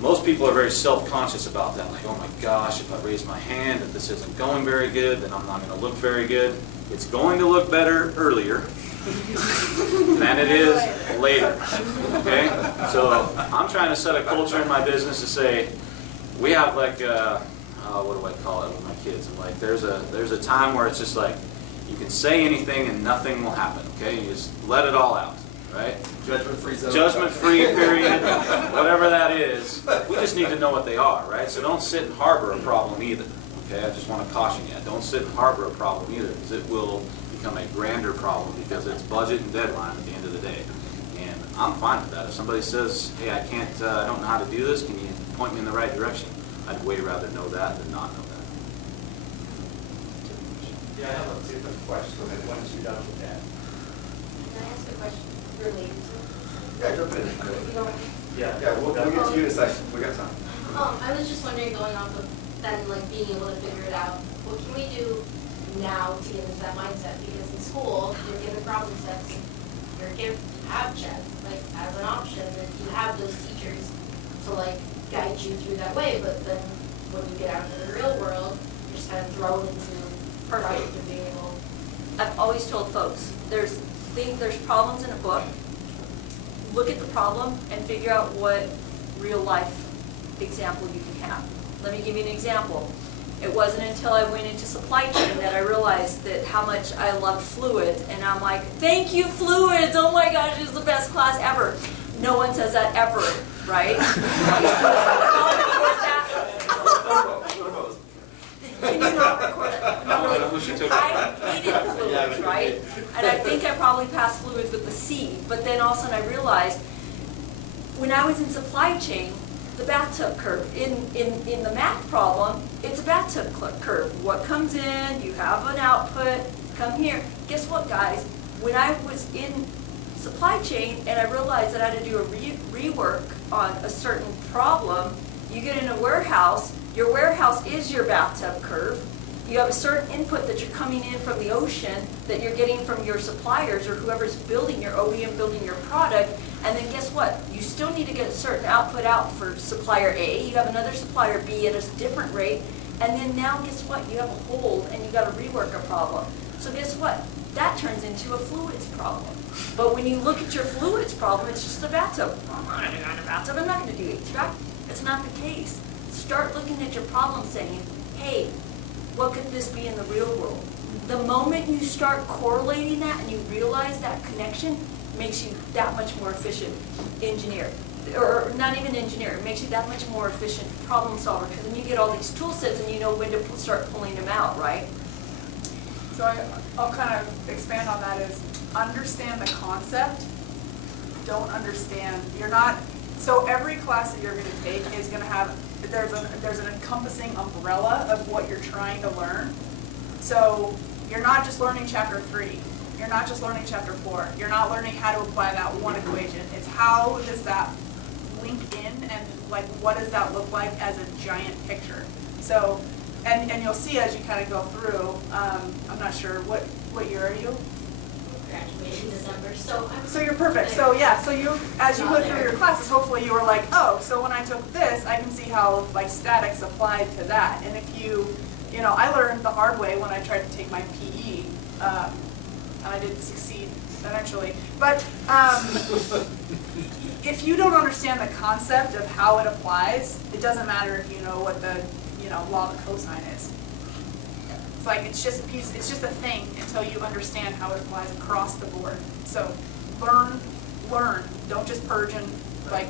most people are very self-conscious about that. Like, oh my gosh, if I raise my hand, if this isn't going very good, then I'm not going to look very good. It's going to look better earlier than it is later, okay? So I'm trying to set a culture in my business to say, we have like, what do I call it with my kids? I'm like, there's a time where it's just like, you can say anything and nothing will happen, okay? You just let it all out, right? Judgment-free zone. Judgment-free period, whatever that is. We just need to know what they are, right? So don't sit and harbor a problem either, okay? I just want to caution you. Don't sit and harbor a problem either, because it will become a grander problem because it's budget and deadline at the end of the day. And I'm fine with that. If somebody says, hey, I don't know how to do this, can you point me in the right direction? I'd way rather know that than not know that. Yeah, I have a different question. Once you're done with that. Can I ask a question related to it? Yeah, jump in. If you don't mind. Yeah, we'll get to you in a second. We got time. I was just wondering, going off of then, like, being able to figure it out, what can we do now to get into that mindset? Because in school, you're given problem sets, you have check, like, as an option, and you have those teachers to, like, guide you through that way, but then when you get out into the real world, you're just kind of thrown into Perfect. to being able. I've always told folks, there's problems in a book. Look at the problem and figure out what real life example you can have. Let me give you an example. It wasn't until I went into supply chain that I realized that how much I loved fluids, and I'm like, thank you, fluids! Oh my gosh, this is the best class ever. No one says that ever, right? Can you not record that? No, I wish you took it. I hated fluids, right? And I think I probably passed fluids with the C, but then all of a sudden I realized, when I was in supply chain, the bathtub curve, in the math problem, it's a bathtub curve. What comes in, you have an output, come here. Guess what, guys? When I was in supply chain and I realized that I had to do a rework on a certain problem, you get in a warehouse, your warehouse is your bathtub curve. You have a certain input that you're coming in from the ocean that you're getting from your suppliers or whoever's building your OEM, building your product. And then guess what? You still need to get a certain output out for supplier A. You have another supplier B at a different rate. And then now guess what? You have a hold and you got to rework a problem. So guess what? That turns into a fluids problem. But when you look at your fluids problem, it's just a bathtub. I'm not going to do a bathtub. I'm not going to do HVAC. It's not the case. Start looking at your problem saying, hey, what could this be in the real world? The moment you start correlating that and you realize that connection, makes you that much more efficient engineer. Or not even engineer, it makes you that much more efficient problem solver, because then you get all these tool sets and you know when to start pulling them out, right? So I'll kind of expand on that is understand the concept, don't understand, you're not, so every class that you're going to take is going to have, there's an encompassing umbrella of what you're trying to learn. So you're not just learning chapter 3, you're not just learning chapter 4, you're not learning how to apply that one equation. It's how does that link in and like what does that look like as a giant picture. So, and you'll see as you kind of go through, I'm not sure, what year are you? Graduation December, so I'm. So you're perfect. So yeah, so you, as you go through your classes, hopefully you were like, oh, so when I took this, I can see how like statics applied to that. And if you know, I learned the hard way when I tried to take my PE, and I didn't succeed eventually. But if you don't understand the concept of how it applies, it doesn't matter if you know what the law of the cosine is. It's like it's just a piece, it's just a thing until you understand how it applies across the board. So learn, don't just purge and like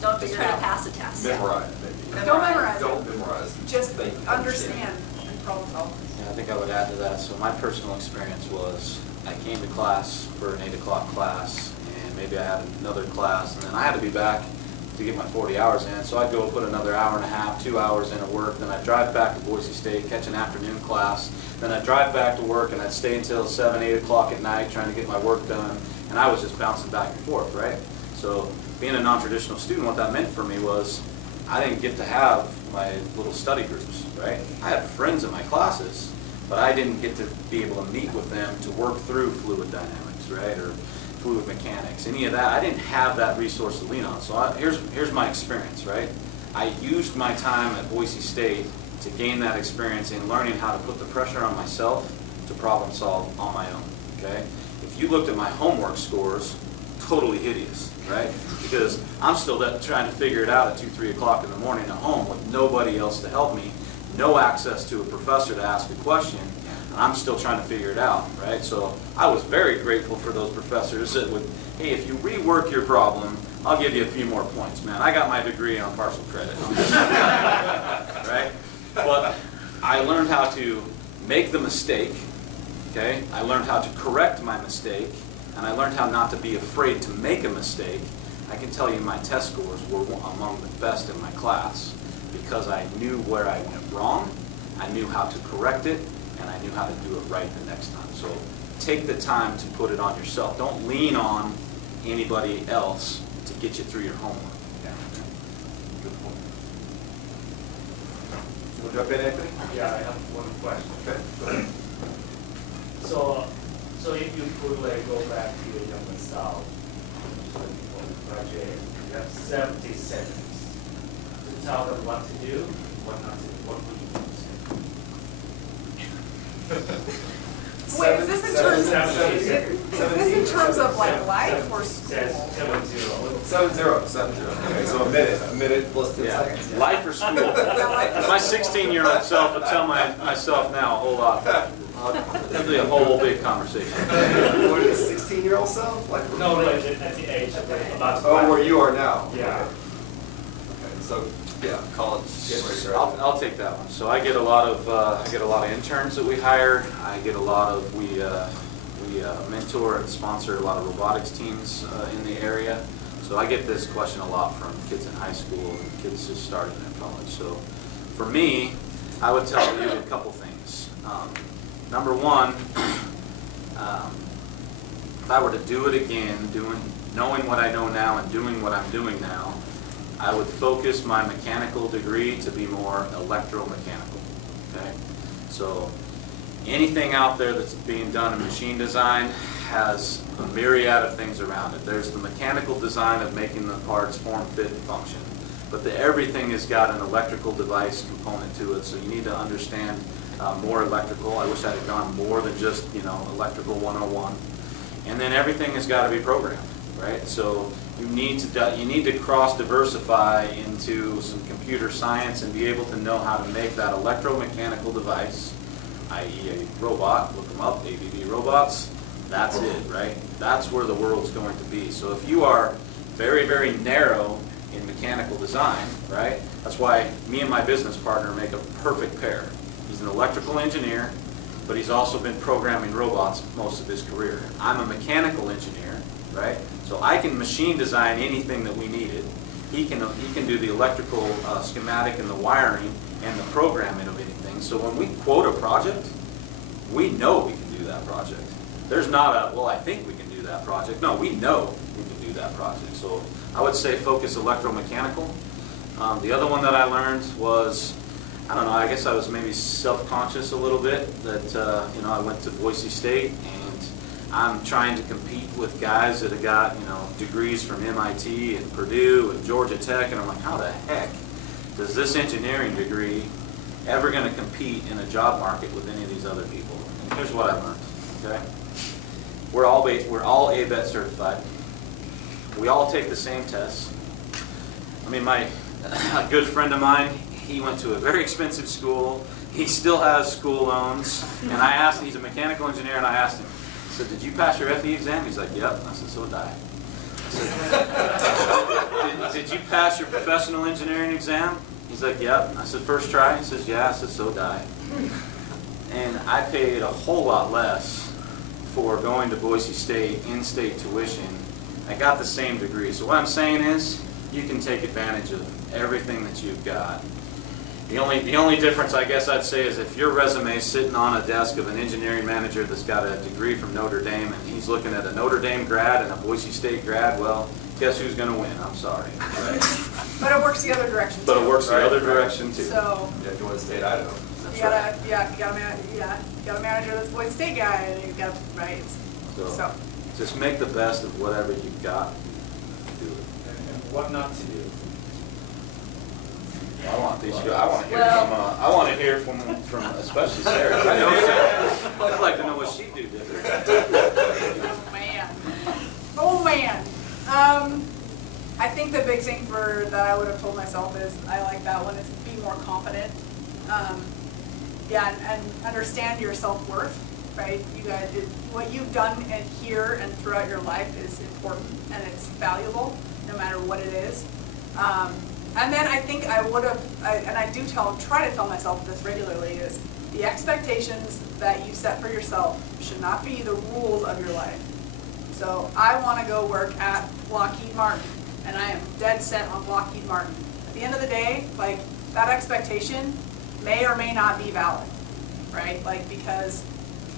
Don't just figure try it to out. pass a test. Memorize, maybe. Don't memorize. Don't memorize. Just Think, understand and problem solve. Yeah, I think I would add to that. So my personal experience was I came to class for an 8 o'clock class, and maybe I had another class, and then I had to be back to get my 40 hours in. So I'd go put another hour and a half, 2 hours into work. Then I'd drive back to Boise State, catch an afternoon class. Then I'd drive back to work, and I'd stay until 7, 8 o'clock at night trying to get my work done. And I was just bouncing back and forth, right? So being a non-traditional student, what that meant for me was I didn't get to have my little study groups, right? I had friends in my classes, but I didn't get to be able to meet with them to work through fluid dynamics, right? Or fluid mechanics, any of that. I didn't have that resource to lean on. So here's my experience, right? I used my time at Boise State to gain that experience in learning how to put the pressure on myself to problem solve on my own, okay? If you looked at my homework scores, totally hideous, right? Because I'm still trying to figure it out at 2, 3 o'clock in the morning at home with nobody else to help me, no access to a professor to ask a question, and I'm still trying to figure it out, right? So I was very grateful for those professors that would, hey, if you rework your problem, I'll give you a few more points, man. I got my degree on partial credit, right? But I learned how to make the mistake, okay? I learned how to correct my mistake, and I learned how not to be afraid to make a mistake. I can tell you my test scores were among the best in my class because I knew where I went wrong, I knew how to correct it, and I knew how to do it right the next time. So take the time to put it on yourself. Don't lean on anybody else to get you through your homework. Yeah. Good point. We'll jump in, Anthony? Yeah, I have one question. Okay, go ahead. So if you could like go back to your younger self, when you graduate, you have 70 seconds to tell them what to do, what not to do. What would you say? Wait, is this in terms of, Seven- is this in terms of like life or Says school? 70. 70. Okay, so a minute plus 10 Yeah, seconds. life or school. My 16-year-old self would tell myself now a whole lot. It'd be a whole big conversation. What is 16-year-old self? Like, No, like at the age of about. oh, where you are now? Yeah. Okay, so, yeah, college, getting ready to graduate. I'll take that one. So I get a lot of interns that we hire. I get a lot of we mentor and sponsor a lot of robotics teams in the area. So I get this question a lot from kids in high school and kids just starting in college. So for me, I would tell you a couple things. Number one, if I were to do it again, knowing what I know now and doing what I'm doing now, I would focus my mechanical degree to be more electromechanical, okay? So anything out there that's being done in machine design has a myriad of things around it. There's the mechanical design of making the parts form, fit, and function. But everything has got an electrical device component to it, so you need to understand more electrical. I wish I had gone more than just, electrical 101. And then everything has got to be programmed, right? So you need to cross-diversify into some computer science and be able to know how to make that electromechanical device, i.e. a robot, look them up, ABB robots, that's it, right? That's where the world's going to be. So if you are very, very narrow in mechanical design, right? That's why me and my business partner make a perfect pair. He's an electrical engineer, but he's also been programming robots most of his career. I'm a mechanical engineer, right? So I can machine design anything that we needed. He can do the electrical schematic and the wiring and the programming of anything. So when we quote a project, we know we can do that project. There's not a, well, I think we can do that project. No, we know we can do that project. So I would say focus electromechanical. The other one that I learned was, I don't know, I guess I was maybe self-conscious a little bit that, I went to Boise State and I'm trying to compete with guys that have got, degrees from MIT and Purdue and Georgia Tech, and I'm like, how the heck does this engineering degree ever going to compete in a job market with any of these other people? And here's what I learned, okay? We're all Yvette certified. We all take the same tests. I mean, a good friend of mine, he went to a very expensive school. He still has school loans. And I asked him, he's a mechanical engineer, and I asked him, I said, did you pass your FE exam? He's like, yep. I said, so did I. I said, did you pass your professional engineering exam? He's like, yep. I said, first try? He says, yeah. I said, so did I. And I paid a whole lot less for going to Boise State, in-state tuition. I got the same degree. So what I'm saying is, you can take advantage of everything that you've got. The only difference, I guess I'd say, is if your resume is sitting on a desk of an engineering manager that's got a degree from Notre Dame and he's looking at a Notre Dame grad and a Boise State grad, well, guess who's going to win? I'm sorry. Right? But it works the other direction too. But it works the other direction too. So Yeah, Boise State, Idaho. you got a manager that's a Boise State guy, and you got right. So Just make the best of whatever you've got. Do it. And what not to do. I want to hear from especially Sarah. I know Sarah. I'd like to know what she'd do different. Oh man. I think the big thing that I would have told myself is, I like that one, is be more confident. And understand your self-worth, right? You guys, what you've done here and throughout your life is important and it's valuable, no matter what it is. And then I think I would have, and I do try to tell myself this regularly, is the expectations that you set for yourself should not be the rules of your life. So I want to go work at Lockheed Martin, and I am dead set on Lockheed Martin. At the end of the day, like, that expectation may or may not be valid, right? Like, because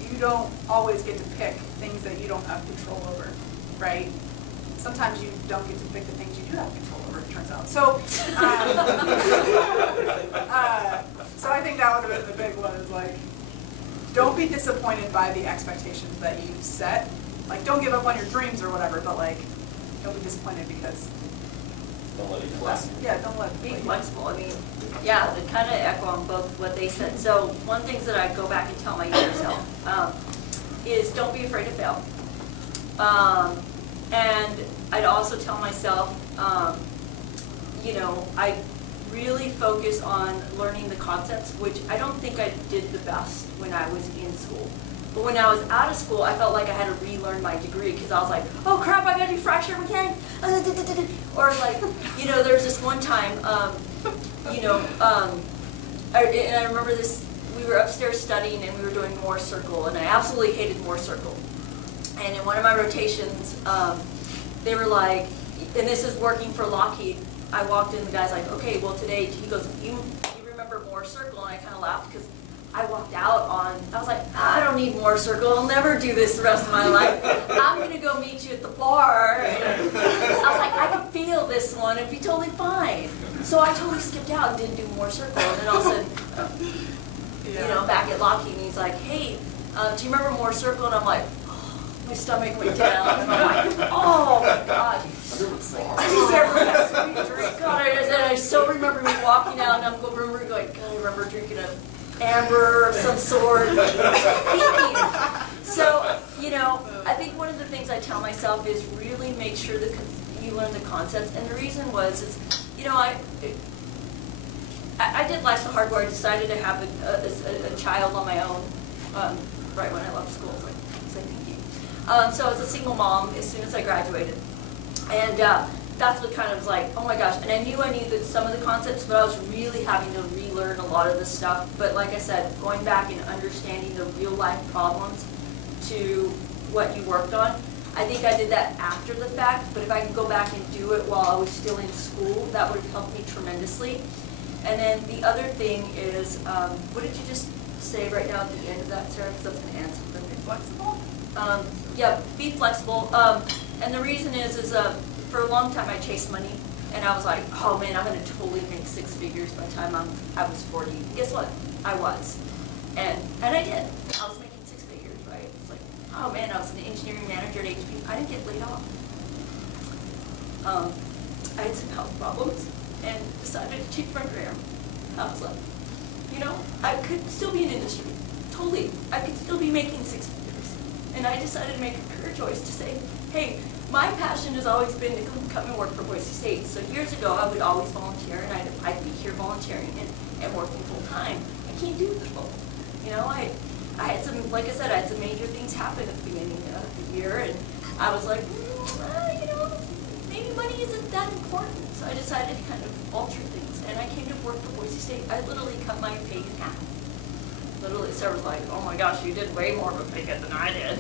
you don't always get to pick things that you don't have control over, right? Sometimes you don't get to pick the things you do have control over, it turns out. So, so I think that would have been the big one, is like, don't be disappointed by the expectations that you set. Like, don't give up on your dreams or whatever, but like, don't be disappointed because. Don't let it flex. Yeah, don't let. Be flexible. I mean, yeah, to kind of echo on both what they said. So one thing that I go back and tell my younger self, is don't be afraid to fail. And I'd also tell myself, you know, I really focus on learning the concepts, which I don't think I did the best when I was in school. But when I was out of school, I felt like I had to relearn my degree because I was like, oh crap, I gotta do fracture mechanics. Or like, you know, there's this one time, you know, and I remember this, we were upstairs studying and we were doing Moore Circle, and I absolutely hated Moore Circle. And in one of my rotations, they were like, and this is working for Lockheed, I walked in, the guy's like, okay, well today, he goes, you remember Moore Circle? And I kind of laughed because I walked out on, I was like, I don't need Moore Circle, I'll never do this the rest of my life. I'm gonna go meet you at the bar. And I was like, I can feel this one, it'd be totally fine. So I totally skipped out and didn't do Moore Circle. And then all of a sudden, you know, back at Lockheed, and he's like, hey, do you remember Moore Circle? And I'm like, oh, my stomach went down. And I'm like, oh my God. God, I so remember me walking out, and I'm remember going, God, I remember drinking an amber of some sort. So, you know, I think one of the things I tell myself is really make sure that you learn the concepts. And the reason is, you know, I did life the hard way. I decided to have a child on my own right when I left school. Like, thank you. So I was a single mom as soon as I graduated. And that's what kind of was like, oh my gosh. And I knew some of the concepts, but I was really having to relearn a lot of the stuff. But like I said, going back and understanding the real life problems to what you worked on, I think I did that after the fact. But if I could go back and do it while I was still in school, that would have helped me tremendously. And then the other thing is, what did you just say right now at the end of that, Sarah? Because that's an answer for me. Flexible? Yeah, be flexible. And the reason is for a long time I chased money, and I was like, oh man, I'm going to totally make six figures by the time I was 40. Guess what? I was. And I did. I was making six figures, right? It's like, oh man, I was an engineering manager at HP. I didn't get laid off. I had some health problems and decided to change my career. I was like, you know, I could still be in industry. Totally. I could still be making six figures. And I decided to make a career choice to say, hey, my passion has always been to come and work for Boise State. So years ago, I would always volunteer, and I'd be here volunteering and working full time. I can't do both. You know, I had some, like I said, I had some major things happen at the beginning of the year, and I was like, you know, maybe money isn't that important. So I decided to kind of alter things, and I came to work for Boise State. I literally cut my pay in half. Literally, Sarah was like, oh my gosh, you did way more of a pay cut than I did.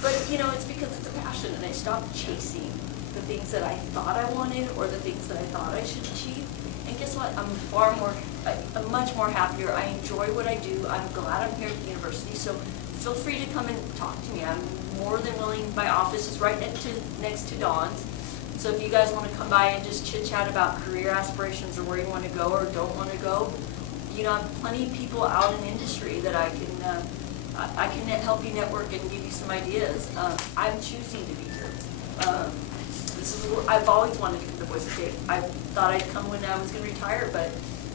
But, you know, it's because it's a passion, and I stopped chasing the things that I thought I wanted or the things that I thought I should achieve. And guess what? I'm much more happier. I enjoy what I do. I'm glad I'm here at the university. So feel free to come and talk to me. I'm more than willing. My office is right next to Dawn's. So if you guys want to come by and just chit-chat about career aspirations or where you want to go or don't want to go, you know, I have plenty of people out in industry that I can help you network and give you some ideas. I'm choosing to be here. I've always wanted to come to Boise State. I thought I'd come when I was going to retire, but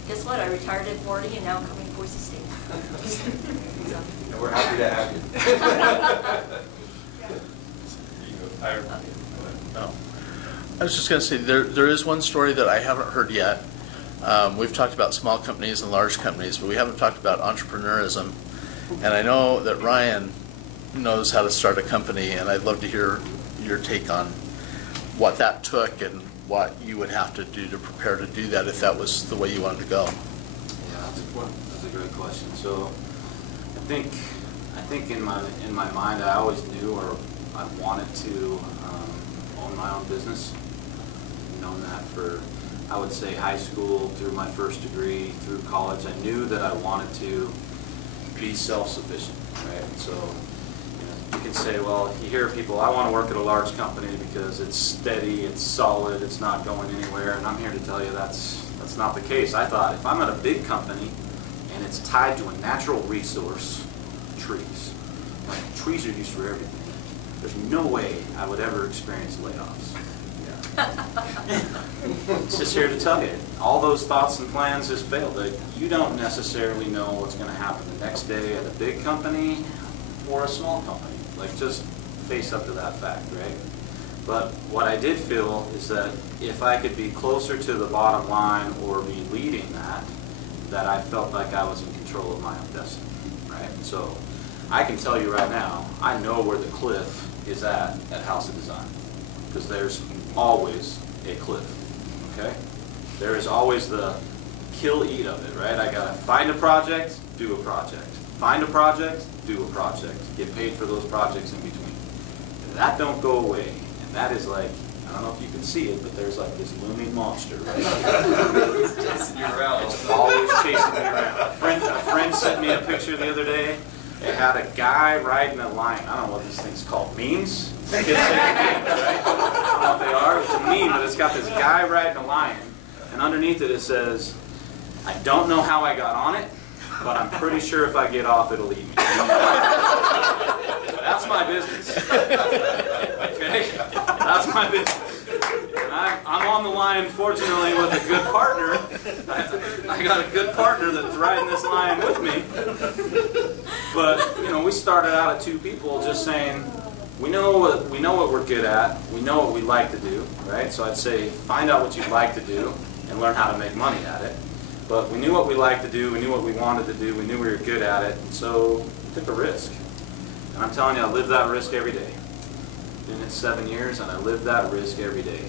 guess what? I retired at 40, and now I'm coming to Boise State. And we're happy to have you. I was just going to say, there is one story that I haven't heard yet. We've talked about small companies and large companies, but we haven't talked about entrepreneurism. And I know that Ryan knows how to start a company, and I'd love to hear your take on what that took and what you would have to do to prepare to do that if that was the way you wanted to go. Yeah, that's a great question. So I think in my mind, I always knew or I wanted to own my own business. I've known that for, I would say, high school through my first degree, through college. I knew that I wanted to be self-sufficient, right? So, you know, you can say, well, you hear people, I want to work at a large company because it's steady, it's solid, it's not going anywhere, and I'm here to tell you that's not the case. I thought if I'm at a big company and it's tied to a natural resource, trees, like trees are used for everything, there's no way I would ever experience layoffs. It's just here to tell you, all those thoughts and plans just failed. Like, you don't necessarily know what's going to happen the next day at a big company for a small company. Like, just face up to that fact, right? But what I did feel is that if I could be closer to the bottom line or be leading that I felt like I was in control of my own destiny, right? So I can tell you right now, I know where the cliff is at House of Design, because there's always a cliff, okay? There is always the kill-eat of it, right? I gotta find a project, do a project. Find a project, do a project. Get paid for those projects in between. And that don't go away. And that is like, I don't know if you can see it, but there's like this looming monster, right? Chasing you around. It's always chasing me around. A friend sent me a picture the other day. It had a guy riding a lion. I don't know what this thing's called. Memes? Kids say memes, right? I don't know what they are. It's a meme, but it's got this guy riding a lion. And underneath it, it says, I don't know how I got on it, but I'm pretty sure if I get off, it'll eat me. That's my business. Okay? That's my business. And I'm on the line, fortunately, with a good partner. I got a good partner that's riding this line with me. But, you know, we started out at 2 people just saying, we know what we're good at. We know what we like to do, right? So I'd say, find out what you like to do and learn how to make money at it. But we knew what we liked to do, we knew what we wanted to do, we knew we were good at it, and so we took a risk. And I'm telling you, I live that risk every day. Been in 7 years, and I live that risk every day.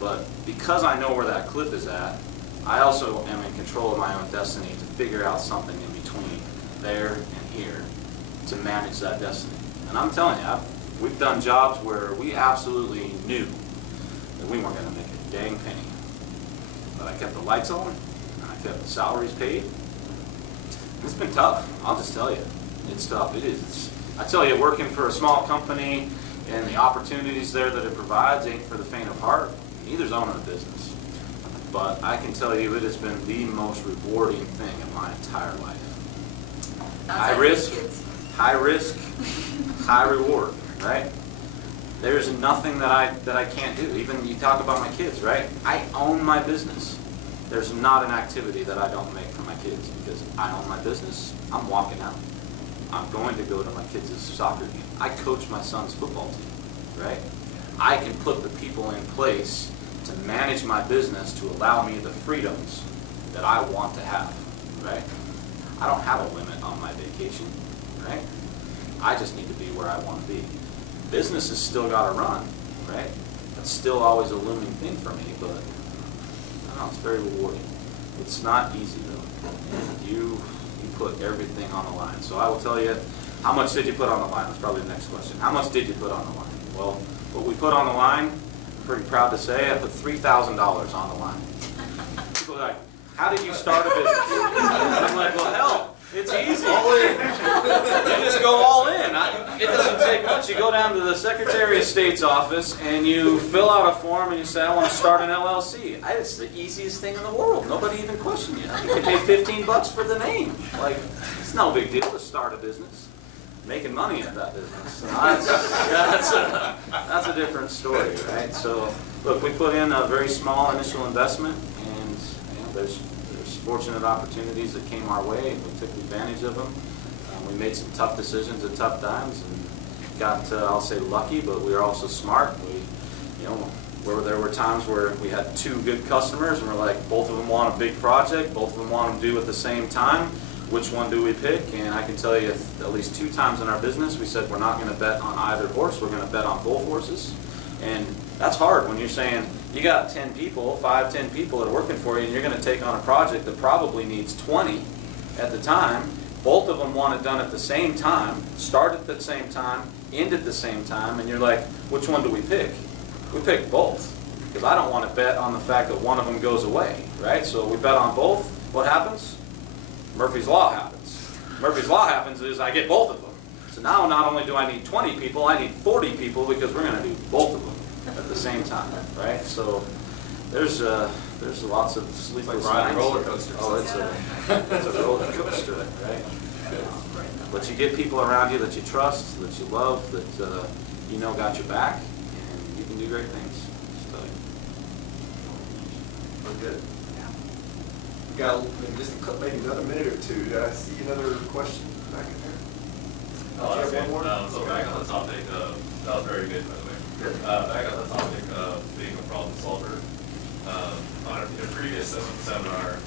But because I know where that cliff is at, I also am in control of my own destiny to figure out something in between there and here to manage that destiny. And I'm telling you, we've done jobs where we absolutely knew that we weren't going to make a dang penny. But I kept the lights on, and I kept the salaries paid. It's been tough, I'll just tell you. It's tough, it is. I tell you, working for a small company and the opportunities there that it provides ain't for the faint of heart. Neither's owning a business. But I can tell you it has been the most rewarding thing in my entire life. High risk, high reward, right? There's nothing that I can't do. Even you talk about my kids, right? I own my business. There's not an activity that I don't make for my kids because I own my business. I'm walking out. I'm going to go to my kids' soccer game. I coach my son's football team, right? I can put the people in place to manage my business to allow me the freedoms that I want to have, right? I don't have a limit on my vacation, right? I just need to be where I want to be. Business has still got to run, right? That's still always a looming thing for me, but I don't know, it's very rewarding. It's not easy though. And you put everything on the line. So I will tell you, how much did you put on the line? That's probably the next question. How much did you put on the line? Well, what we put on the line, I'm pretty proud to say, I put $3,000 on the line. People are like, how did you start a business? I'm like, well, hell, it's easy. All in. You just go all in. It doesn't take much. You go down to the Secretary of State's office and you fill out a form and you say, I want to start an LLC. It's the easiest thing in the world. Nobody even questions you. You can pay $15 for the name. Like, it's no big deal to start a business. Making money at that business. That's a different story, right? So, look, we put in a very small initial investment, and you know, there's fortunate opportunities that came our way, and we took advantage of them. We made some tough decisions at tough times, and got, I'll say, lucky, but we were also smart. There were times where we had 2 good customers, and we're like, both of them want a big project, both of them want to do at the same time. Which one do we pick? And I can tell you at least 2 times in our business, we said we're not going to bet on either horse, we're going to bet on both horses. And that's hard when you're saying you got 10 people, 10 people that are working for you, and you're going to take on a project that probably needs 20 at the time. Both of them want it done at the same time, start at the same time, end at the same time, and you're like, which one do we pick? We pick both, because I don't want to bet on the fact that one of them goes away, right? So we bet on both. What happens? Murphy's Law happens. Murphy's Law happens is I get both of them. So now not only do I need 20 people, I need 40 people because we're going to do both of them at the same time, right? So there's lots of sleepless like riding nights. roller coasters. Oh, it's a roller coaster, right? But you get people around you that you trust, that you love, that you know got your back, and you can do great things. Just tell you. We're good. We got maybe another minute or two. Did I see another question back in there? I'll ask Did you you, have one more? so back on the topic of, that was very good, by the way. Good. Back on the topic of being a problem solver. On a previous seminar,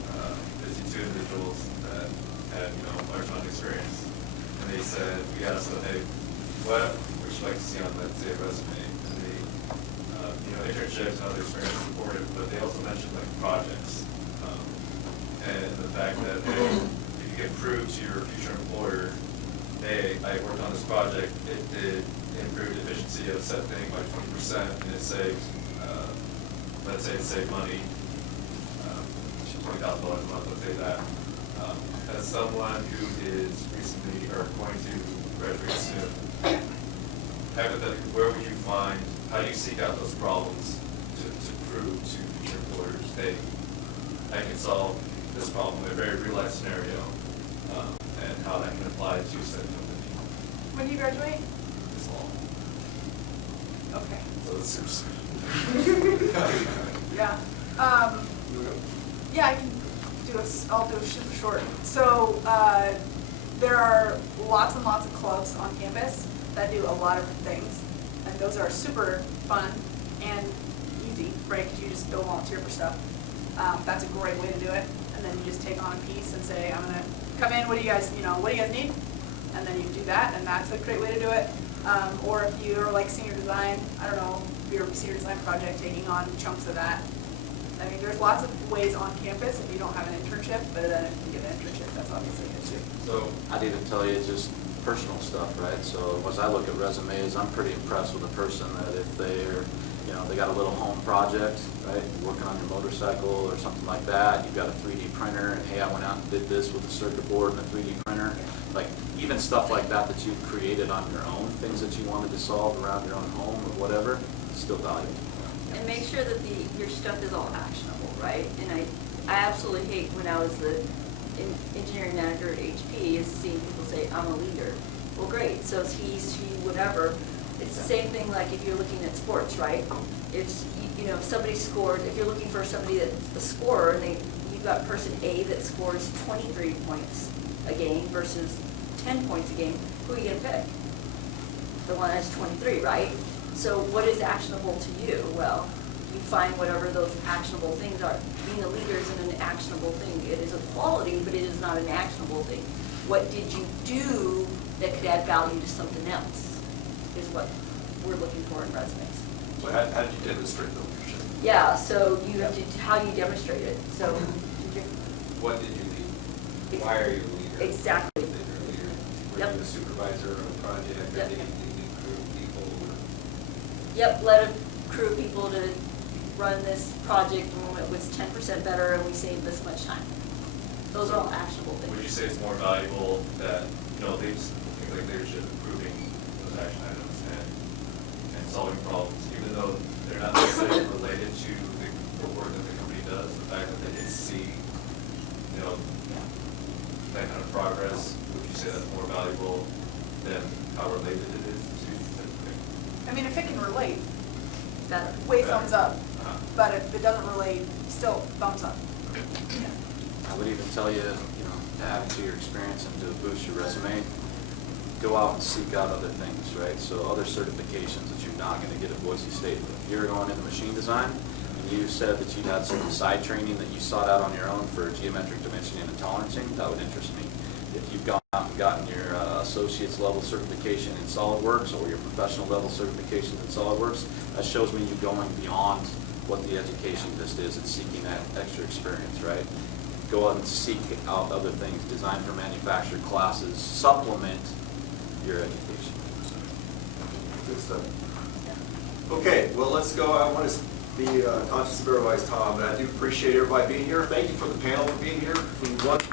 there's two individuals that had, large amount of experience. And they said, we asked them, hey, what would you like to see on, let's say, a resume? And they, internships and other experience is important, but they also mentioned like projects. And the fact that, hey, if you can prove to your future employer, hey, I worked on this project, it did improve the efficiency of said thing by 20%, and it saved, let's say it saved money, $20,000 a month, let's say that. As someone who is recently or going to graduate soon, hypothetically, where would you find, how do you seek out those problems to prove to future employers, hey, I can solve this problem in a very real life scenario, and how that can apply to said company When do you graduate? this fall. Okay. So it's super soon. Yeah. Yeah, I can do I'll do a super short. So there are lots and lots of clubs on campus that do a lot of things, and those are super fun and easy, right? Because you just go volunteer for stuff. That's a great way to do it. And then you just take on a piece and say, I'm gonna come in. What do you guys need? And then you do that, and that's a great way to do it. Or if you're like senior design, I don't know, your senior design project, taking on chunks of that. I mean, there's lots of ways on campus if you don't have an internship, but then if you get an internship, that's obviously good too. So, I'd even tell you just personal stuff, right? So as I look at resumes, I'm pretty impressed with a person that if they're, they got a little home project, right? Working on your motorcycle or something like that, you've got a 3D printer, and hey, I went out and did this with a circuit board and a 3D printer. Like even stuff like that that you've created on your own, things that you wanted to solve around your own home or whatever, still valuable. And make sure that your stuff is all actionable, right? And I absolutely hate when I was the engineering manager at HP is seeing people say, I'm a leader. Well, great, so is he, she, whatever. It's the same thing like if you're looking at sports, right? If somebody scored, if you're looking for somebody that's a scorer and you've got person A that scores 23 points a game versus 10 points a game, who are you gonna pick? The one that's 23, right? So what is actionable to you? Well, you find whatever those actionable things are. Being a leader isn't an actionable thing. It is a quality, but it is not an actionable thing. What did you do that could add value to something else is what we're looking for in resumes. So how did you demonstrate the leadership? Yeah, so you have to, how you demonstrate it. So, What did you lead? Why are you a leader? exactly. That you're a leader? Were Yep. you a supervisor of a project? Or Yep. did you lead a crew of people? Yep, led a crew of people to run this project and it was 10% better and we saved this much time. Those are all actionable would you things. say it's more valuable that, things like leadership, improving those action items and solving problems, even though they're not necessarily related to the work that the company does, the fact that they can see, that kind of progress, would you say that's more valuable than how related it is to the thing? I mean, if it can relate, Better. way thumbs up. Uh-huh. But if it doesn't relate, still thumbs up. I would even tell you, to add to your experience and to boost your resume, go out and seek out other things, right? So other certifications that you're not going to get at Boise State. If you're going into machine design, and you said that you had some side training that you sought out on your own for geometric dimensioning and tolerancing, that would interest me. If you've gone out and gotten your associate's level certification in SolidWorks or your professional level certifications in SolidWorks, that shows me you going beyond what the education just is and seeking that extra experience, right? Go out and seek out other things, design for manufactured classes, supplement your education. Good stuff. Okay, well, let's go. I want to be conscious of everybody's time, but I do appreciate everybody being here. Thank you for the panel for being here. We want